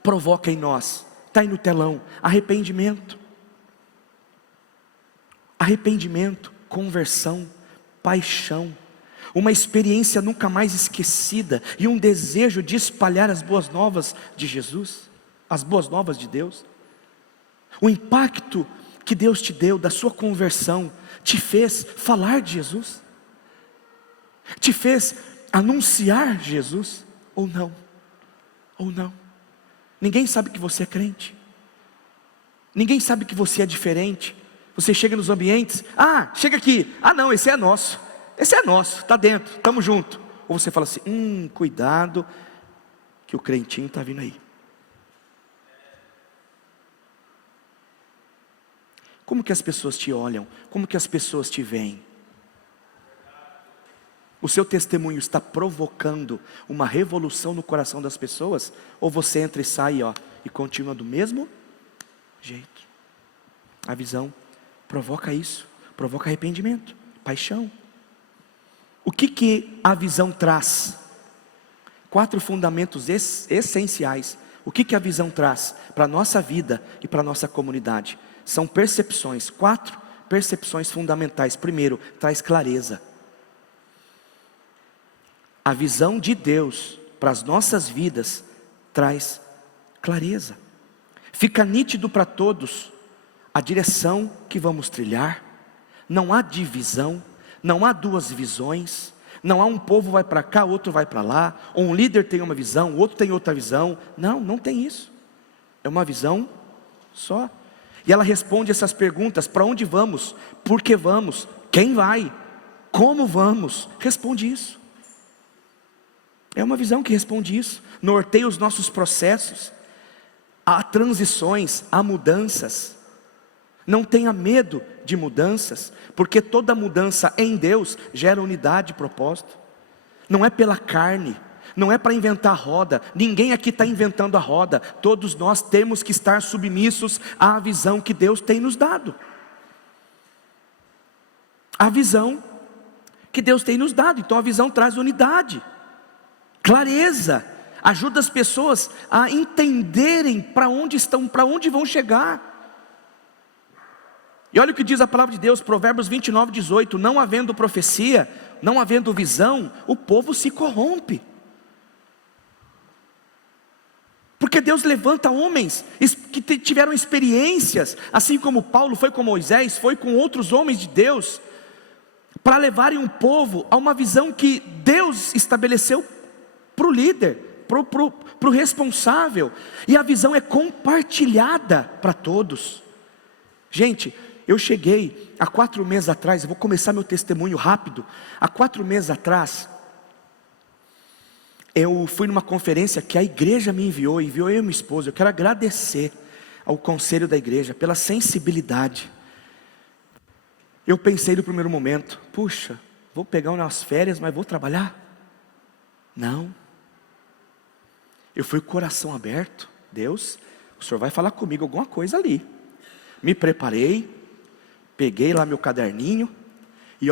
provoca em nós? Está aí no telão, arrependimento. arrependimento, conversão, paixão, uma experiência nunca mais esquecida e um desejo de espalhar as boas novas de Jesus, as boas novas de Deus. O impacto que Deus te deu da sua conversão te fez falar de Jesus, te fez anunciar Jesus, ou não, ou não. Ninguém sabe que você é crente, ninguém sabe que você é diferente. Você chega nos ambientes, chega aqui, não, esse é nosso, está dentro, estamos junto. Ou você fala assim, cuidado, que o crentinho está vindo aí. Como que as pessoas te olham? Como que as pessoas te veem? O seu testemunho está provocando uma revolução no coração das pessoas? Ou você entra e sai e continua do mesmo jeito? A visão provoca isso, provoca arrependimento, paixão. O que a visão traz? 4 fundamentos essenciais. O que a visão traz para a nossa vida e para a nossa comunidade? São percepções, 4 percepções fundamentais. Primeiro, traz clareza. A visão de Deus para as nossas vidas traz clareza. Fica nítido para todos a direção que vamos trilhar. Não há divisão, não há 2 visões, não há um povo vai para cá, outro vai para lá, ou um líder tem uma visão, o outro tem outra visão. Não tem isso. É uma visão só. E ela responde essas perguntas: para onde vamos? Por que vamos? Quem vai? Como vamos? Responde isso. É uma visão que responde isso. Norteia os nossos processos. Há transições, há mudanças. Não tenha medo de mudanças, porque toda mudança em Deus gera unidade e propósito. Não é pela carne, não é para inventar a roda. Ninguém aqui está inventando a roda. Todos nós temos que estar submissos à visão que Deus tem nos dado. A visão que Deus tem nos dado. Então a visão traz unidade, clareza, ajuda as pessoas a entenderem para onde estão, para onde vão chegar. E olha o que diz a palavra de Deus, Provérbios 29:18: não havendo profecia, não havendo visão, o povo se corrompe. Porque Deus levanta homens que tiveram experiências, assim como Paulo foi com Moisés, foi com outros homens de Deus, para levarem um povo a uma visão que Deus estabeleceu para o líder, para o responsável. E a visão é compartilhada para todos. Gente, eu cheguei há 4 meses atrás, eu vou começar meu testemunho rápido. Há 4 meses atrás, eu fui numa conferência que a igreja me enviou eu e minha esposa. Eu quero agradecer ao conselho da igreja pela sensibilidade. Eu pensei no primeiro momento, puxa, vou pegar umas férias, mas vou trabalhar? Não. Eu fui com o coração aberto. Deus, o Senhor vai falar comigo alguma coisa ali. Me preparei, peguei lá meu caderninho e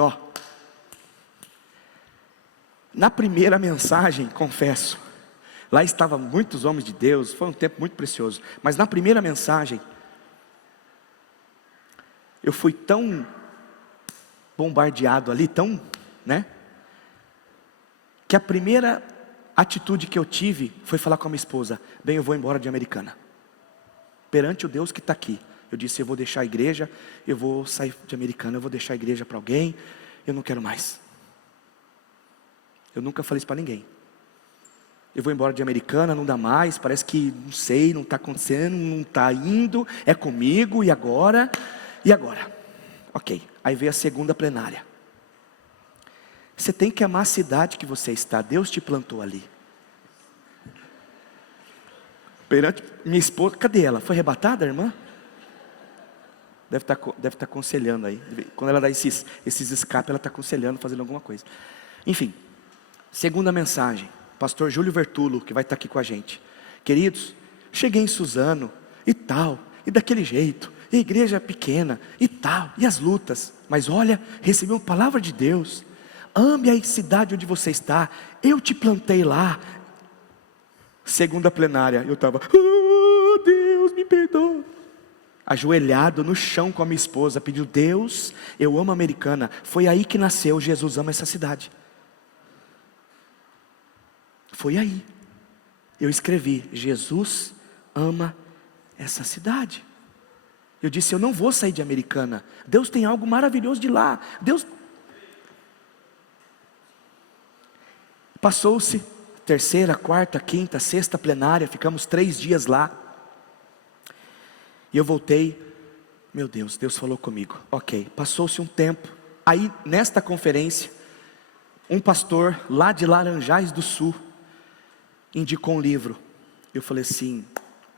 na primeira mensagem, confesso, lá estavam muitos homens de Deus, foi um tempo muito precioso, mas na primeira mensagem, eu fui tão bombardeado ali, que a primeira atitude que eu tive foi falar com a minha esposa: bem, eu vou embora de Americana, perante o Deus que está aqui. Eu disse: eu vou deixar a igreja, eu vou sair de Americana, eu vou deixar a igreja para alguém, eu não quero mais. Eu nunca falei isso para ninguém. Eu vou embora de Americana, não dá mais, parece que, não sei, não está acontecendo, não está indo, é comigo, e agora? E agora? Ok, aí veio a segunda plenária. Você tem que amar a cidade que você está, Deus te plantou ali. Perante minha esposa, cadê ela? Foi arrebatada, a irmã? Deve estar aconselhando aí. Quando ela dá esses escapes, ela está aconselhando, fazendo alguma coisa. Enfim, segunda mensagem, pastor Júlio Vertulo, que vai estar aqui com a gente. Queridos, cheguei em Suzano, e tal, e daquele jeito, e a igreja pequena, e tal, e as lutas. Mas olha, recebi uma palavra de Deus. Ame a cidade onde você está, eu te plantei lá. Segunda plenária, eu estava, oh Deus, me perdoa. ajoelhado no chão com a minha esposa, pediu: Deus, eu amo a Americana. Foi aí que nasceu Jesus ama essa cidade. Foi aí. Eu escrevi: Jesus ama essa cidade. Eu disse: eu não vou sair de Americana. Deus tem algo maravilhoso de lá. Deus. Passou-se terceira, quarta, quinta, sexta plenária. Ficamos 3 dias lá. E eu voltei. Meu Deus, Deus falou comigo. Ok, passou-se um tempo. Aí nesta conferência, um pastor lá de Laranjais do Sul indicou um livro. Eu falei assim: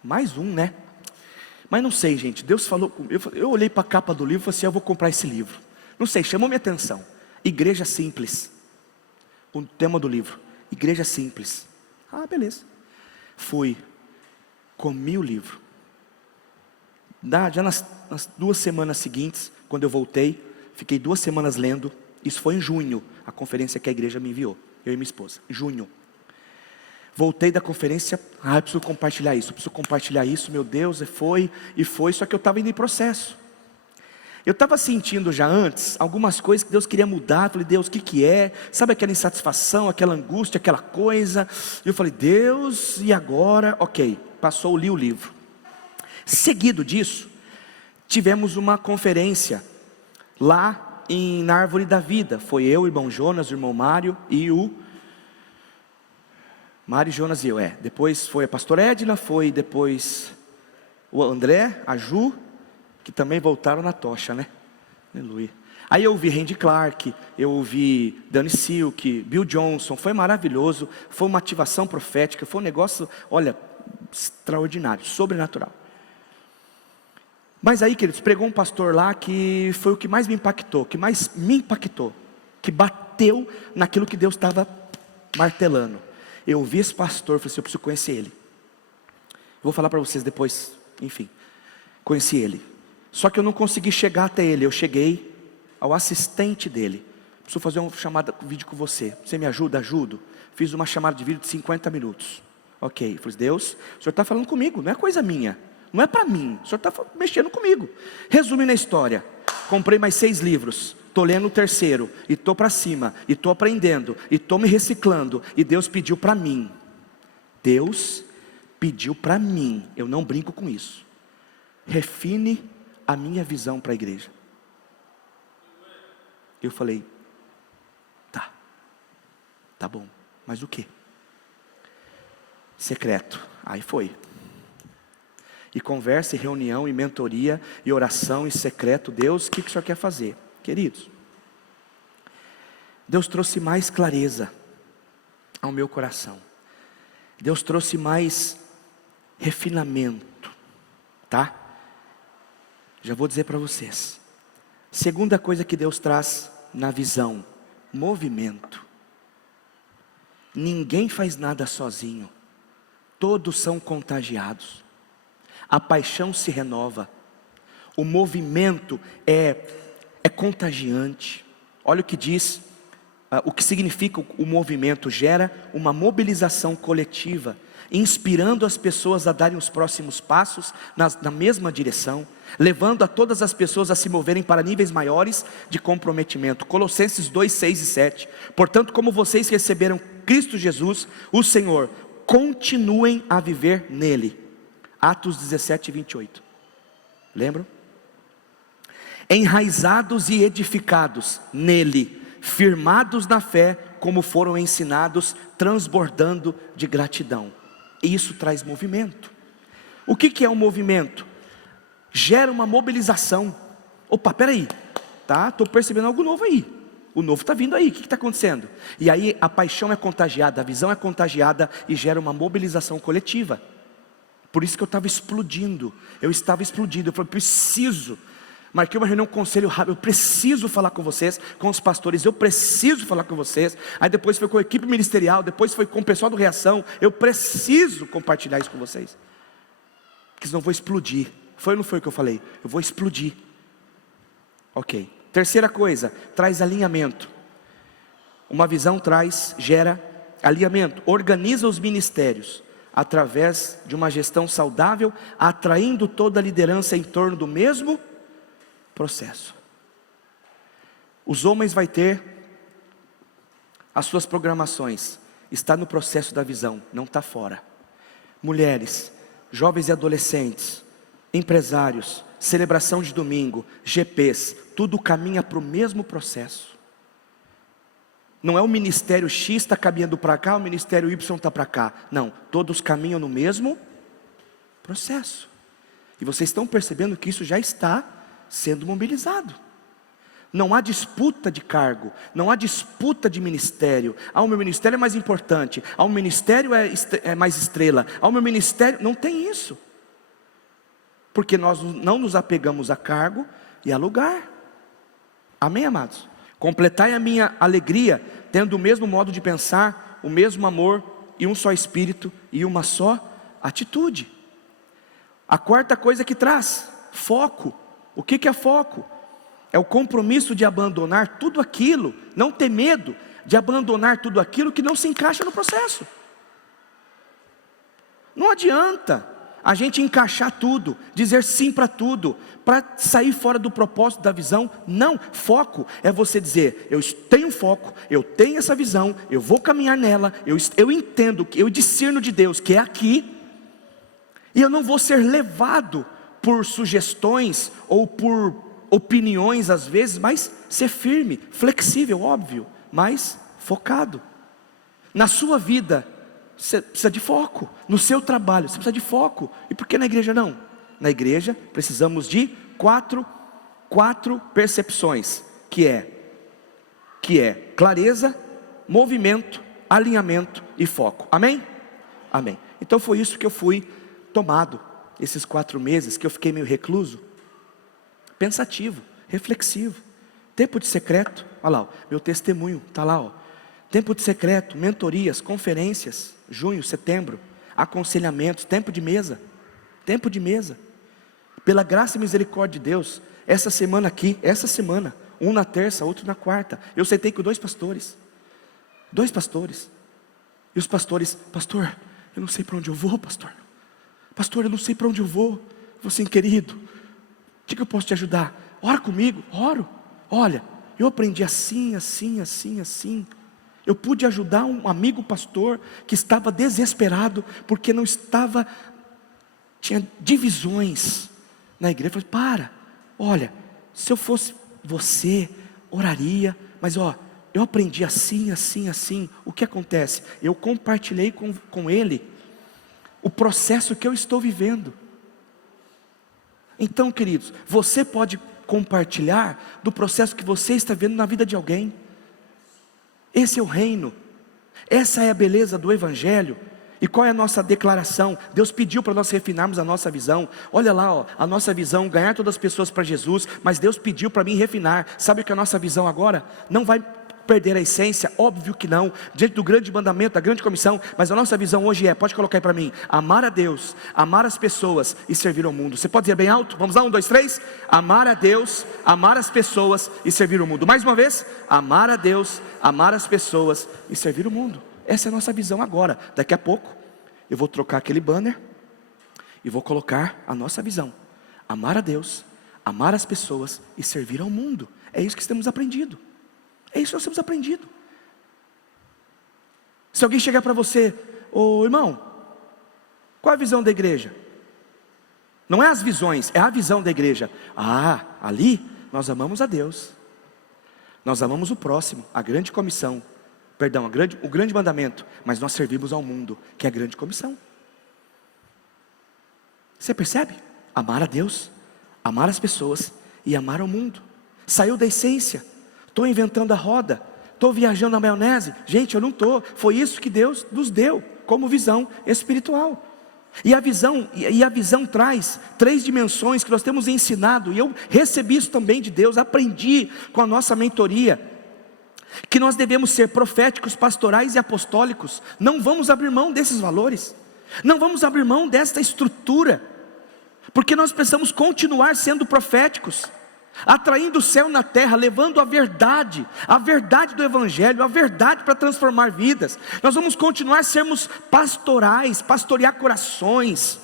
mais um, né? Mas não sei, gente, Deus falou, eu olhei para a capa do livro e falei assim: eu vou comprar esse livro. Não sei, chamou minha atenção. Igreja Simples. O tema do livro, Igreja Simples. Ah, beleza. Fui, comi o livro. Já nas 2 semanas seguintes, quando eu voltei, fiquei 2 semanas lendo. Isso foi em junho, a conferência que a igreja me enviou, eu e minha esposa, junho. Voltei da conferência: eu preciso compartilhar isso, meu Deus, foi, só que eu estava indo em processo. Eu estava sentindo já antes algumas coisas que Deus queria mudar. Falei: Deus, o que é? Sabe aquela insatisfação, aquela angústia, aquela coisa? E eu falei: Deus, e agora? Ok, passou, li o livro. Seguido disso, tivemos uma conferência lá na Árvore da Vida. Foi eu, o irmão Jonas, o irmão Mário e Mário, Jonas e eu, Depois foi a pastora Edna, foi depois o André, a Ju, que também voltaram na tocha, né? Aleluia. Aí eu ouvi Randy Clark, eu ouvi Danny Silk, Bill Johnson, foi maravilhoso, foi uma ativação profética, foi um negócio, olha, extraordinário, sobrenatural. Mas aí, queridos, pregou um pastor lá que foi o que mais me impactou, que bateu naquilo que Deus estava martelando. Eu ouvi esse pastor, falei assim: eu preciso conhecer ele. Vou falar para vocês depois, enfim. Conheci ele. Só que eu não consegui chegar até ele. Eu cheguei ao assistente dele. Preciso fazer uma chamada de vídeo com você. Você me ajuda? Ajudo. Fiz uma chamada de vídeo de 50 minutos. Ok. Eu falei: Deus, o Senhor está falando comigo, não é coisa minha. Não é para mim, o Senhor está mexendo comigo. Resumindo a história, comprei mais 6 livros. Estou lendo o 3º, e estou para cima, e estou aprendendo, e estou me reciclando. E Deus pediu para mim. Deus pediu para mim, eu não brinco com isso: refine a minha visão para a igreja. Eu falei: tá bom, mas o quê? Secreto. Aí foi. E conversa, e reunião, e mentoria, e oração, e secreto. Deus, o que o Senhor quer fazer? Queridos, Deus trouxe mais clareza ao meu coração. Deus trouxe mais refinamento, tá? Já vou dizer para vocês. Segunda coisa que Deus traz na visão: movimento. Ninguém faz nada sozinho. Todos são contagiados. A paixão se renova. O movimento é contagiante. Olha o que diz, o que significa o movimento: gera uma mobilização coletiva, inspirando as pessoas a darem os próximos passos na mesma direção, levando a todas as pessoas a se moverem para níveis maiores de comprometimento. Colossenses 2, 6 e 7. Portanto, como vocês receberam Cristo Jesus, o Senhor, continuem a viver nele. Atos 17 e 28. Lembram? Enraizados e edificados nele, firmados na fé, como foram ensinados, transbordando de gratidão. E isso traz movimento. O que é um movimento? Gera uma mobilização. Opa, peraí, tá? Estou percebendo algo novo aí. O novo está vindo aí, o que está acontecendo? E aí a paixão é contagiada, a visão é contagiada e gera uma mobilização coletiva. Por isso que eu estava explodindo. Eu falei: preciso. Marquei uma reunião com o conselho rápido. Eu preciso falar com vocês, com os pastores. Eu preciso falar com vocês. Aí depois foi com a equipe ministerial. Depois foi com o pessoal do Reação. Eu preciso compartilhar isso com vocês, porque senão eu vou explodir. Foi ou não foi o que eu falei? Eu vou explodir. Ok. Terceira coisa, traz alinhamento. Uma visão gera alinhamento. Organiza os ministérios. através de uma gestão saudável, atraindo toda a liderança em torno do mesmo processo. Os homens vão ter as suas programações, está no processo da visão, não está fora. Mulheres, jovens e adolescentes, empresários, celebração de domingo, GPs, tudo caminha para o mesmo processo. Não é o ministério X está caminhando para cá, o ministério Y está para cá. Não, todos caminham no mesmo processo. E vocês estão percebendo que isso já está sendo mobilizado. Não há disputa de cargo, não há disputa de ministério. O meu ministério é mais importante, o ministério é mais estrela, o meu ministério... Não tem isso. Porque nós não nos apegamos a cargo e a lugar. Amém, amados? Completai a minha alegria, tendo o mesmo modo de pensar, o mesmo amor, e um só espírito, e uma só atitude. A quarta coisa que traz, foco. O que é foco? É o compromisso de abandonar tudo aquilo, não ter medo de abandonar tudo aquilo que não se encaixa no processo. Não adianta a gente encaixar tudo, dizer sim para tudo, para sair fora do propósito da visão. Não, foco é você dizer, eu tenho foco, eu tenho essa visão, eu vou caminhar nela, eu entendo, eu discerno de Deus que é aqui, e eu não vou ser levado por sugestões ou por opiniões às vezes, mas ser firme, flexível, óbvio, mas focado. Na sua vida, você precisa de foco. No seu trabalho, você precisa de foco. E por que na igreja não? Na igreja precisamos de quatro percepções, que é clareza, movimento, alinhamento e foco. Amém? Amém. Então foi isso que eu fui tomado, esses 4 meses que eu fiquei meio recluso, pensativo, reflexivo. Tempo de secreto, olha lá, ó, meu testemunho está lá, ó. Tempo de secreto, mentorias, conferências, junho, setembro, aconselhamentos, tempo de mesa, pela graça e misericórdia de Deus, essa semana aqui, um na terça, outro na quarta, eu sentei com 2 pastores, e os pastores, pastor, eu não sei para onde eu vou, pastor, eu não sei para onde eu vou. Eu falei assim, querido, o que eu posso te ajudar? Ora comigo, oro. Olha, eu aprendi assim. Eu pude ajudar um amigo pastor que estava desesperado, porque tinha divisões na igreja. Eu falei, olha, se eu fosse você, oraria, mas eu aprendi assim. O que acontece? Eu compartilhei com ele o processo que eu estou vivendo. Então, queridos, você pode compartilhar do processo que você está vendo na vida de alguém. Esse é o reino, essa é a beleza do Evangelho. E qual é a nossa declaração? Deus pediu para nós refinarmos a nossa visão. Olha lá, ó, a nossa visão, ganhar todas as pessoas para Jesus. Mas Deus pediu para mim refinar. Sabe o que a nossa visão agora? Não vai perder a essência, óbvio que não, diante do grande mandamento, da grande comissão. Mas a nossa visão hoje pode colocar aí para mim, amar a Deus, amar as pessoas e servir ao mundo. Você pode dizer bem alto? Vamos lá, 1, 2, 3, amar a Deus, amar as pessoas e servir ao mundo. Mais uma vez, amar a Deus, amar as pessoas e servir ao mundo. Essa é a nossa visão agora. Daqui a pouco eu vou trocar aquele banner e vou colocar a nossa visão, amar a Deus, amar as pessoas e servir ao mundo. É isso que temos aprendido. É isso que nós temos aprendido. Se alguém chegar para você, ô irmão, qual é a visão da igreja? Não é as visões, é a visão da igreja. Ali nós amamos a Deus, nós amamos o próximo, a grande comissão, o grande mandamento, mas nós servimos ao mundo, que é a grande comissão. Você percebe? Amar a Deus, amar as pessoas e amar ao mundo. Saiu da essência. Estou inventando a roda, estou viajando na maionese. Gente, eu não estou. Foi isso que Deus nos deu como visão espiritual. E a visão traz 3 dimensões que nós temos ensinado. E eu recebi isso também de Deus, aprendi com a nossa mentoria, que nós devemos ser proféticos, pastorais e apostólicos. Não vamos abrir mão desses valores, não vamos abrir mão desta estrutura, porque nós precisamos continuar sendo proféticos. atraindo o céu na terra, levando a verdade do Evangelho, a verdade para transformar vidas. Nós vamos continuar a sermos pastorais, pastorear corações,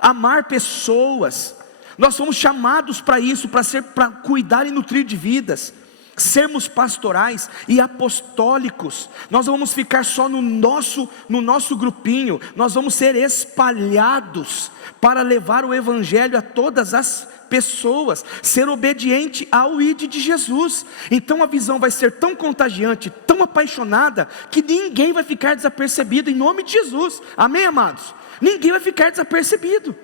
amar pessoas. Nós somos chamados para isso, para cuidar e nutrir de vidas, sermos pastorais e apostólicos. Nós não vamos ficar só no nosso grupinho, nós vamos ser espalhados para levar o Evangelho a todas as pessoas, ser obediente ao ID de Jesus. Então a visão vai ser tão contagiante, tão apaixonada, que ninguém vai ficar desapercebido, em nome de Jesus, amém, amados? Ninguém vai ficar desapercebido.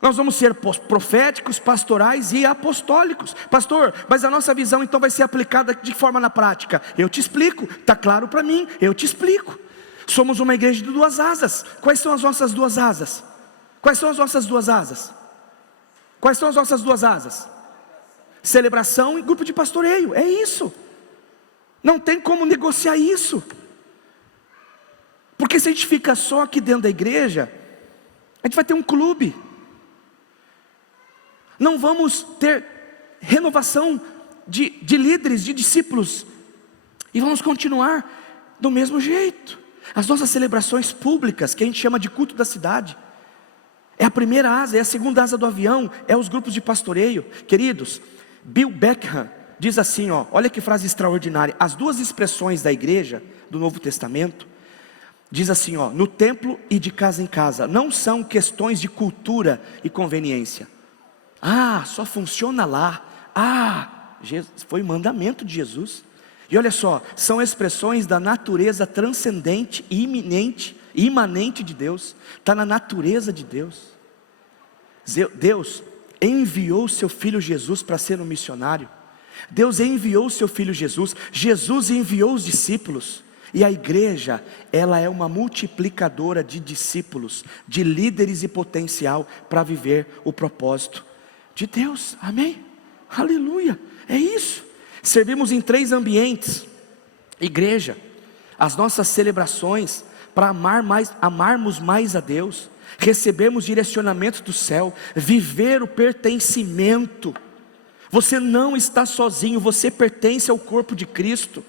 Nós vamos ser proféticos, pastorais e apostólicos. Pastor, mas a nossa visão então vai ser aplicada de forma na prática? Eu te explico, está claro para mim, eu te explico. Somos uma igreja de duas asas. Quais são as nossas duas asas? Quais são as nossas duas asas? Quais são as nossas duas asas? Celebração e grupo de pastoreio, é isso. Não tem como negociar isso. Porque se a gente fica só aqui dentro da igreja, a gente vai ter um clube. Não vamos ter renovação de líderes, de discípulos. E vamos continuar do mesmo jeito. As nossas celebrações públicas, que a gente chama de culto da cidade, é a primeira asa, é a segunda asa do avião, é os grupos de pastoreio. Queridos, Bill Beckham diz assim, olha que frase extraordinária. As duas expressões da igreja do Novo Testamento diz assim, no templo e de casa em casa, não são questões de cultura e conveniência. Só funciona lá. Foi mandamento de Jesus. E olha só, são expressões da natureza transcendente e imanente de Deus. Está na natureza de Deus. Deus enviou o seu filho Jesus para ser um missionário. Deus enviou o seu filho Jesus. Jesus enviou os discípulos. E a igreja, ela é uma multiplicadora de discípulos, de líderes e potencial para viver o propósito de Deus, amém? Aleluia, é isso. Servimos em 3 ambientes: igreja, as nossas celebrações, para amarmos mais a Deus, recebermos direcionamento do céu, viver o pertencimento. Você não está sozinho, você pertence ao corpo de Cristo.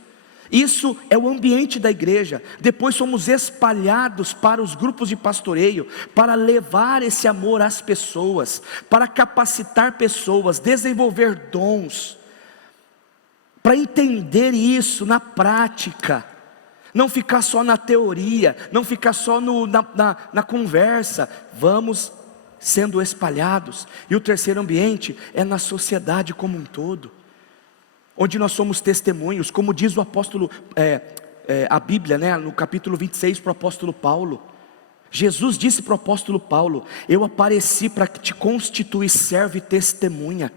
Isso é o ambiente da igreja. Depois somos espalhados para os grupos de pastoreio, para levar esse amor às pessoas, para capacitar pessoas, desenvolver dons, para entender isso na prática, não ficar só na teoria, não ficar só na conversa. Vamos sendo espalhados. E o terceiro ambiente é na sociedade como um todo, onde nós somos testemunhos, como diz o apóstolo, a Bíblia, no capítulo 26, para o apóstolo Paulo. Jesus disse para o apóstolo Paulo: eu apareci para que te constituir servo e testemunha.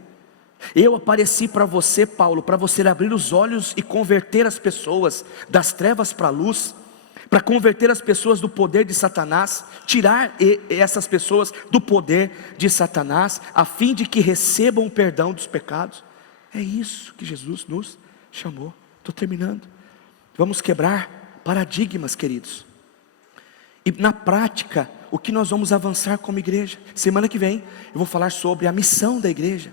Eu apareci para você, Paulo, para você abrir os olhos e converter as pessoas das trevas para a luz, para converter as pessoas do poder de Satanás, tirar essas pessoas do poder de Satanás, a fim de que recebam o perdão dos pecados. É isso que Jesus nos chamou. Estou terminando. Vamos quebrar paradigmas, queridos. E na prática, o que nós vamos avançar como igreja? Semana que vem eu vou falar sobre a missão da igreja.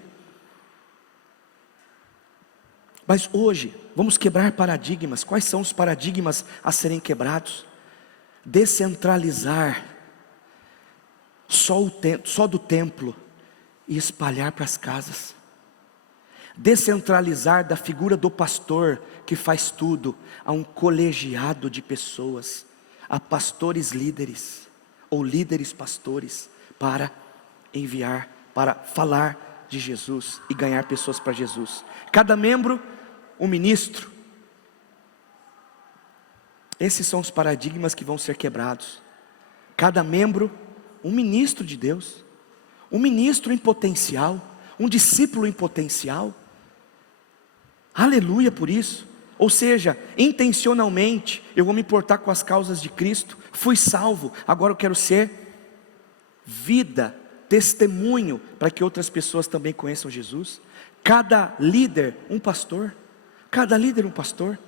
Mas hoje, vamos quebrar paradigmas. Quais são os paradigmas a serem quebrados? Descentralizar só do templo e espalhar para as casas. Descentralizar da figura do pastor que faz tudo a um colegiado de pessoas, a pastores líderes ou líderes pastores, para enviar, para falar de Jesus e ganhar pessoas para Jesus. Cada membro um ministro. Esses são os paradigmas que vão ser quebrados. Cada membro um ministro de Deus, um ministro em potencial, um discípulo em potencial. Aleluia por isso. Ou seja, intencionalmente eu vou me importar com as causas de Cristo. Fui salvo, agora eu quero ser vida, testemunho, para que outras pessoas também conheçam Jesus. Cada líder um pastor, cada líder um pastor,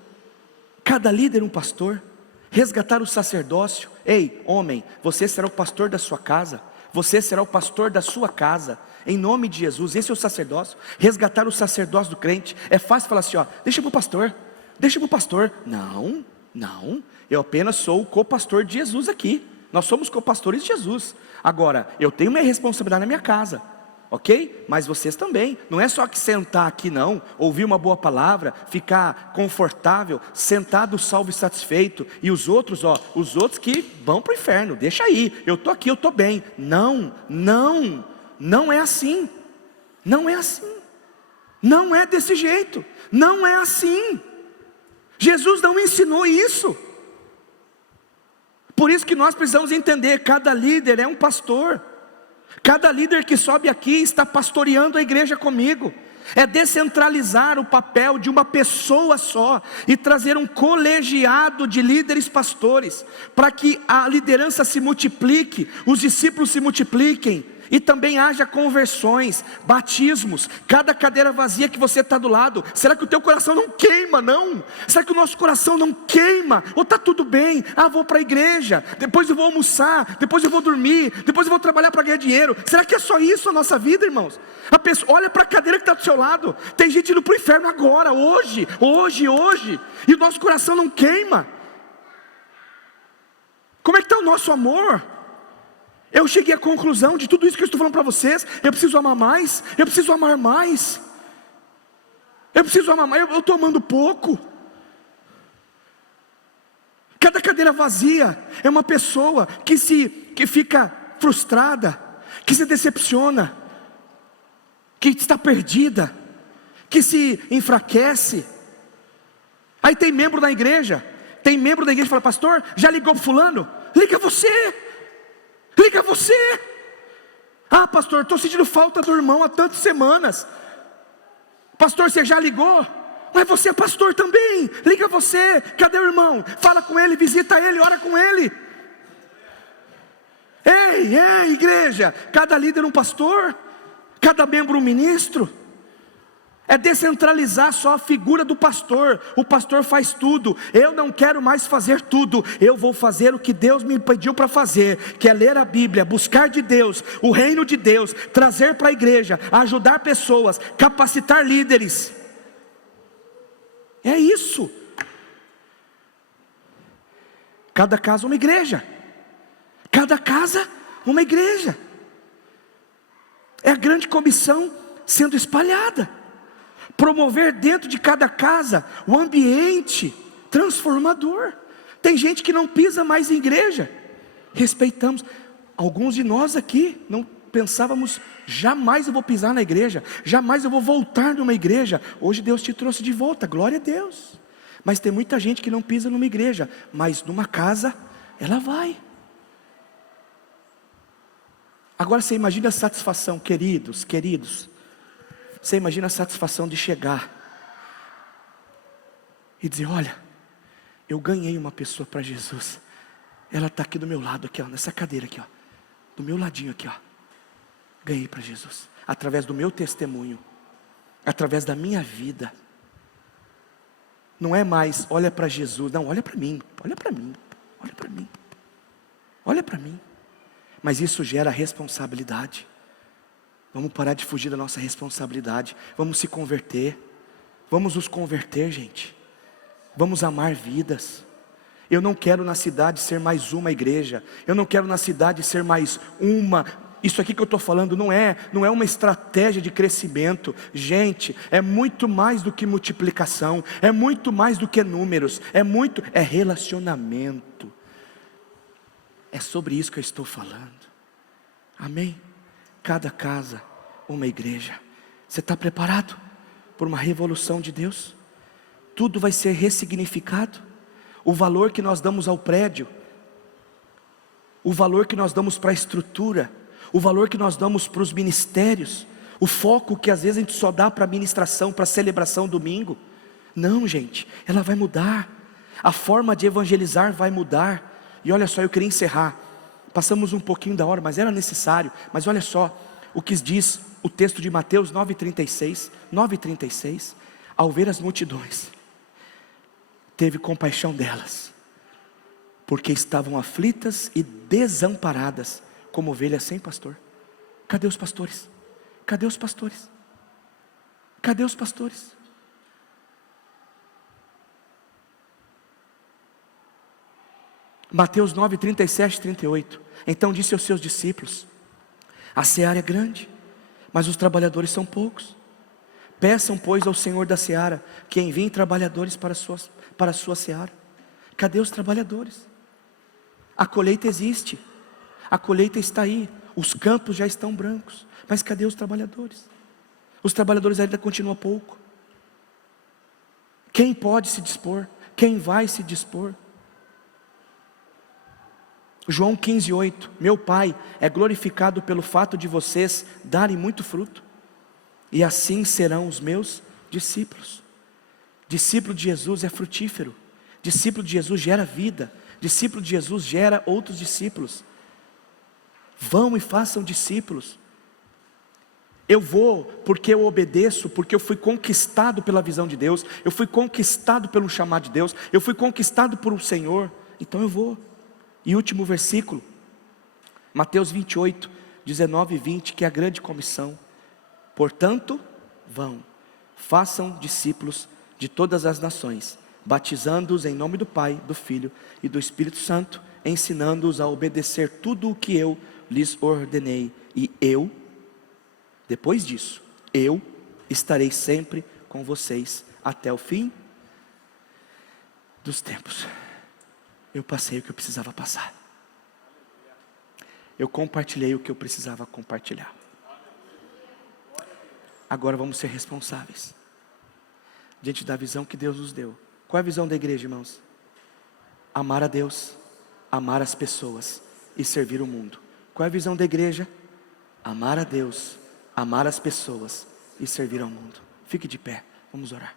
cada líder um pastor. Resgatar o sacerdócio. Ei, homem, você será o pastor da sua casa, você será o pastor da sua casa, em nome de Jesus. Esse é o sacerdócio, resgatar o sacerdócio do crente. É fácil falar assim, ó, deixa para o pastor, deixa para o pastor. Não, não, eu apenas sou o co-pastor de Jesus aqui, nós somos co-pastores de Jesus. Agora, eu tenho minha responsabilidade na minha casa, ok? Mas vocês também, não é só que sentar aqui não, ouvir uma boa palavra, ficar confortável, sentado salvo e satisfeito, e os outros, ó, os outros que vão para o inferno, deixa aí, eu estou aqui, eu estou bem. Não, não, não é assim, não é assim, não é desse jeito, não é assim. Jesus não ensinou isso. Por isso que nós precisamos entender, cada líder é um pastor. Cada líder que sobe aqui está pastoreando a igreja comigo. É descentralizar o papel de uma pessoa só e trazer um colegiado de líderes pastores, para que a liderança se multiplique, os discípulos se multipliquem, e também haja conversões, batismos. Cada cadeira vazia que você está do lado, será que o teu coração não queima não? Será que o nosso coração não queima? Ou está tudo bem? Vou para a igreja, depois eu vou almoçar, depois eu vou dormir, depois eu vou trabalhar para ganhar dinheiro. Será que é só isso a nossa vida, irmãos? A pessoa, olha para a cadeira que está do seu lado, tem gente indo para o inferno agora, hoje, e o nosso coração não queima. Como é que está o nosso amor? Eu cheguei à conclusão de tudo isso que eu estou falando para vocês. Eu preciso amar mais, eu preciso amar mais, eu preciso amar mais. Eu estou amando pouco. Cada cadeira vazia é uma pessoa que fica frustrada, que se decepciona, que está perdida, que se enfraquece. Aí tem membro da igreja que fala, pastor, já ligou para fulano? Liga você. Liga você. Pastor, estou sentindo falta do irmão há tantas semanas. Pastor, você já ligou? Mas você é pastor também, liga você. Cadê o irmão? Fala com ele, visita ele, ora com ele. Ei, igreja, cada líder um pastor, cada membro um ministro. É descentralizar só a figura do pastor. O pastor faz tudo. Eu não quero mais fazer tudo. Eu vou fazer o que Deus me pediu para fazer, que é ler a Bíblia, buscar de Deus, o reino de Deus, trazer para a igreja, ajudar pessoas, capacitar líderes. É isso. Cada casa uma igreja. Cada casa uma igreja. É a grande comissão sendo espalhada. Promover dentro de cada casa o ambiente transformador. Tem gente que não pisa mais em igreja. Respeitamos. Alguns de nós aqui não pensávamos, jamais eu vou pisar na igreja, jamais eu vou voltar numa igreja. Hoje Deus te trouxe de volta, glória a Deus. Mas tem muita gente que não pisa numa igreja, mas numa casa ela vai. Agora você imagina a satisfação, queridos. Você imagina a satisfação de chegar e dizer, olha, eu ganhei uma pessoa para Jesus. Ela está aqui do meu lado, aqui, ó, nessa cadeira aqui, ó, do meu ladinho aqui, ó. Ganhei para Jesus, através do meu testemunho, através da minha vida. Não é mais, olha para Jesus, não, olha para mim, olha para mim, olha para mim, olha para mim. Mas isso gera responsabilidade. Vamos parar de fugir da nossa responsabilidade. Vamos se converter. Vamos nos converter, gente. Vamos amar vidas. Eu não quero na cidade ser mais uma igreja. Eu não quero na cidade ser mais uma. Isso aqui que eu estou falando não é uma estratégia de crescimento. Gente, é muito mais do que multiplicação. É muito mais do que números. É relacionamento. É sobre isso que eu estou falando. Amém? Cada casa, uma igreja. Você está preparado por uma revolução de Deus? Tudo vai ser ressignificado. O valor que nós damos ao prédio, o valor que nós damos para a estrutura, o valor que nós damos para os ministérios, o foco que às vezes a gente só dá para a ministração, para a celebração domingo. Não, gente, ela vai mudar. A forma de evangelizar vai mudar. E olha só, eu queria encerrar. Passamos um pouquinho da hora, mas era necessário. Mas olha só o que diz o texto de Mateus 9,36. Ao ver as multidões, teve compaixão delas, porque estavam aflitas e desamparadas, como ovelhas sem pastor. Cadê os pastores? Cadê os pastores? Cadê os pastores? Mateus 9, 37 e 38. Então disse aos seus discípulos: a seara é grande, mas os trabalhadores são poucos. Peçam, pois, ao Senhor da seara que envie trabalhadores para a sua seara. Cadê os trabalhadores? A colheita existe, a colheita está aí, os campos já estão brancos, mas cadê os trabalhadores? Os trabalhadores ainda continuam pouco. Quem pode se dispor? Quem vai se dispor? João 15, 8. Meu Pai é glorificado pelo fato de vocês darem muito fruto, e assim serão os meus discípulos. Discípulo de Jesus é frutífero. Discípulo de Jesus gera vida. Discípulo de Jesus gera outros discípulos. Vão e façam discípulos. Eu vou porque eu obedeço, porque eu fui conquistado pela visão de Deus, eu fui conquistado pelo chamado de Deus, eu fui conquistado por um Senhor, então eu vou. E último versículo, Mateus 28, 19 e 20, que é a grande comissão. Portanto, vão, façam discípulos de todas as nações, batizando-os em nome do Pai, do Filho e do Espírito Santo, ensinando-os a obedecer tudo o que eu lhes ordenei, e eu, depois disso, eu estarei sempre com vocês até o fim dos tempos. Eu passei o que eu precisava passar. Eu compartilhei o que eu precisava compartilhar. Agora vamos ser responsáveis diante da visão que Deus nos deu. Qual é a visão da igreja, irmãos? Amar a Deus, amar as pessoas e servir o mundo. Qual é a visão da igreja? Amar a Deus, amar as pessoas e servir ao mundo. Fique de pé, vamos orar.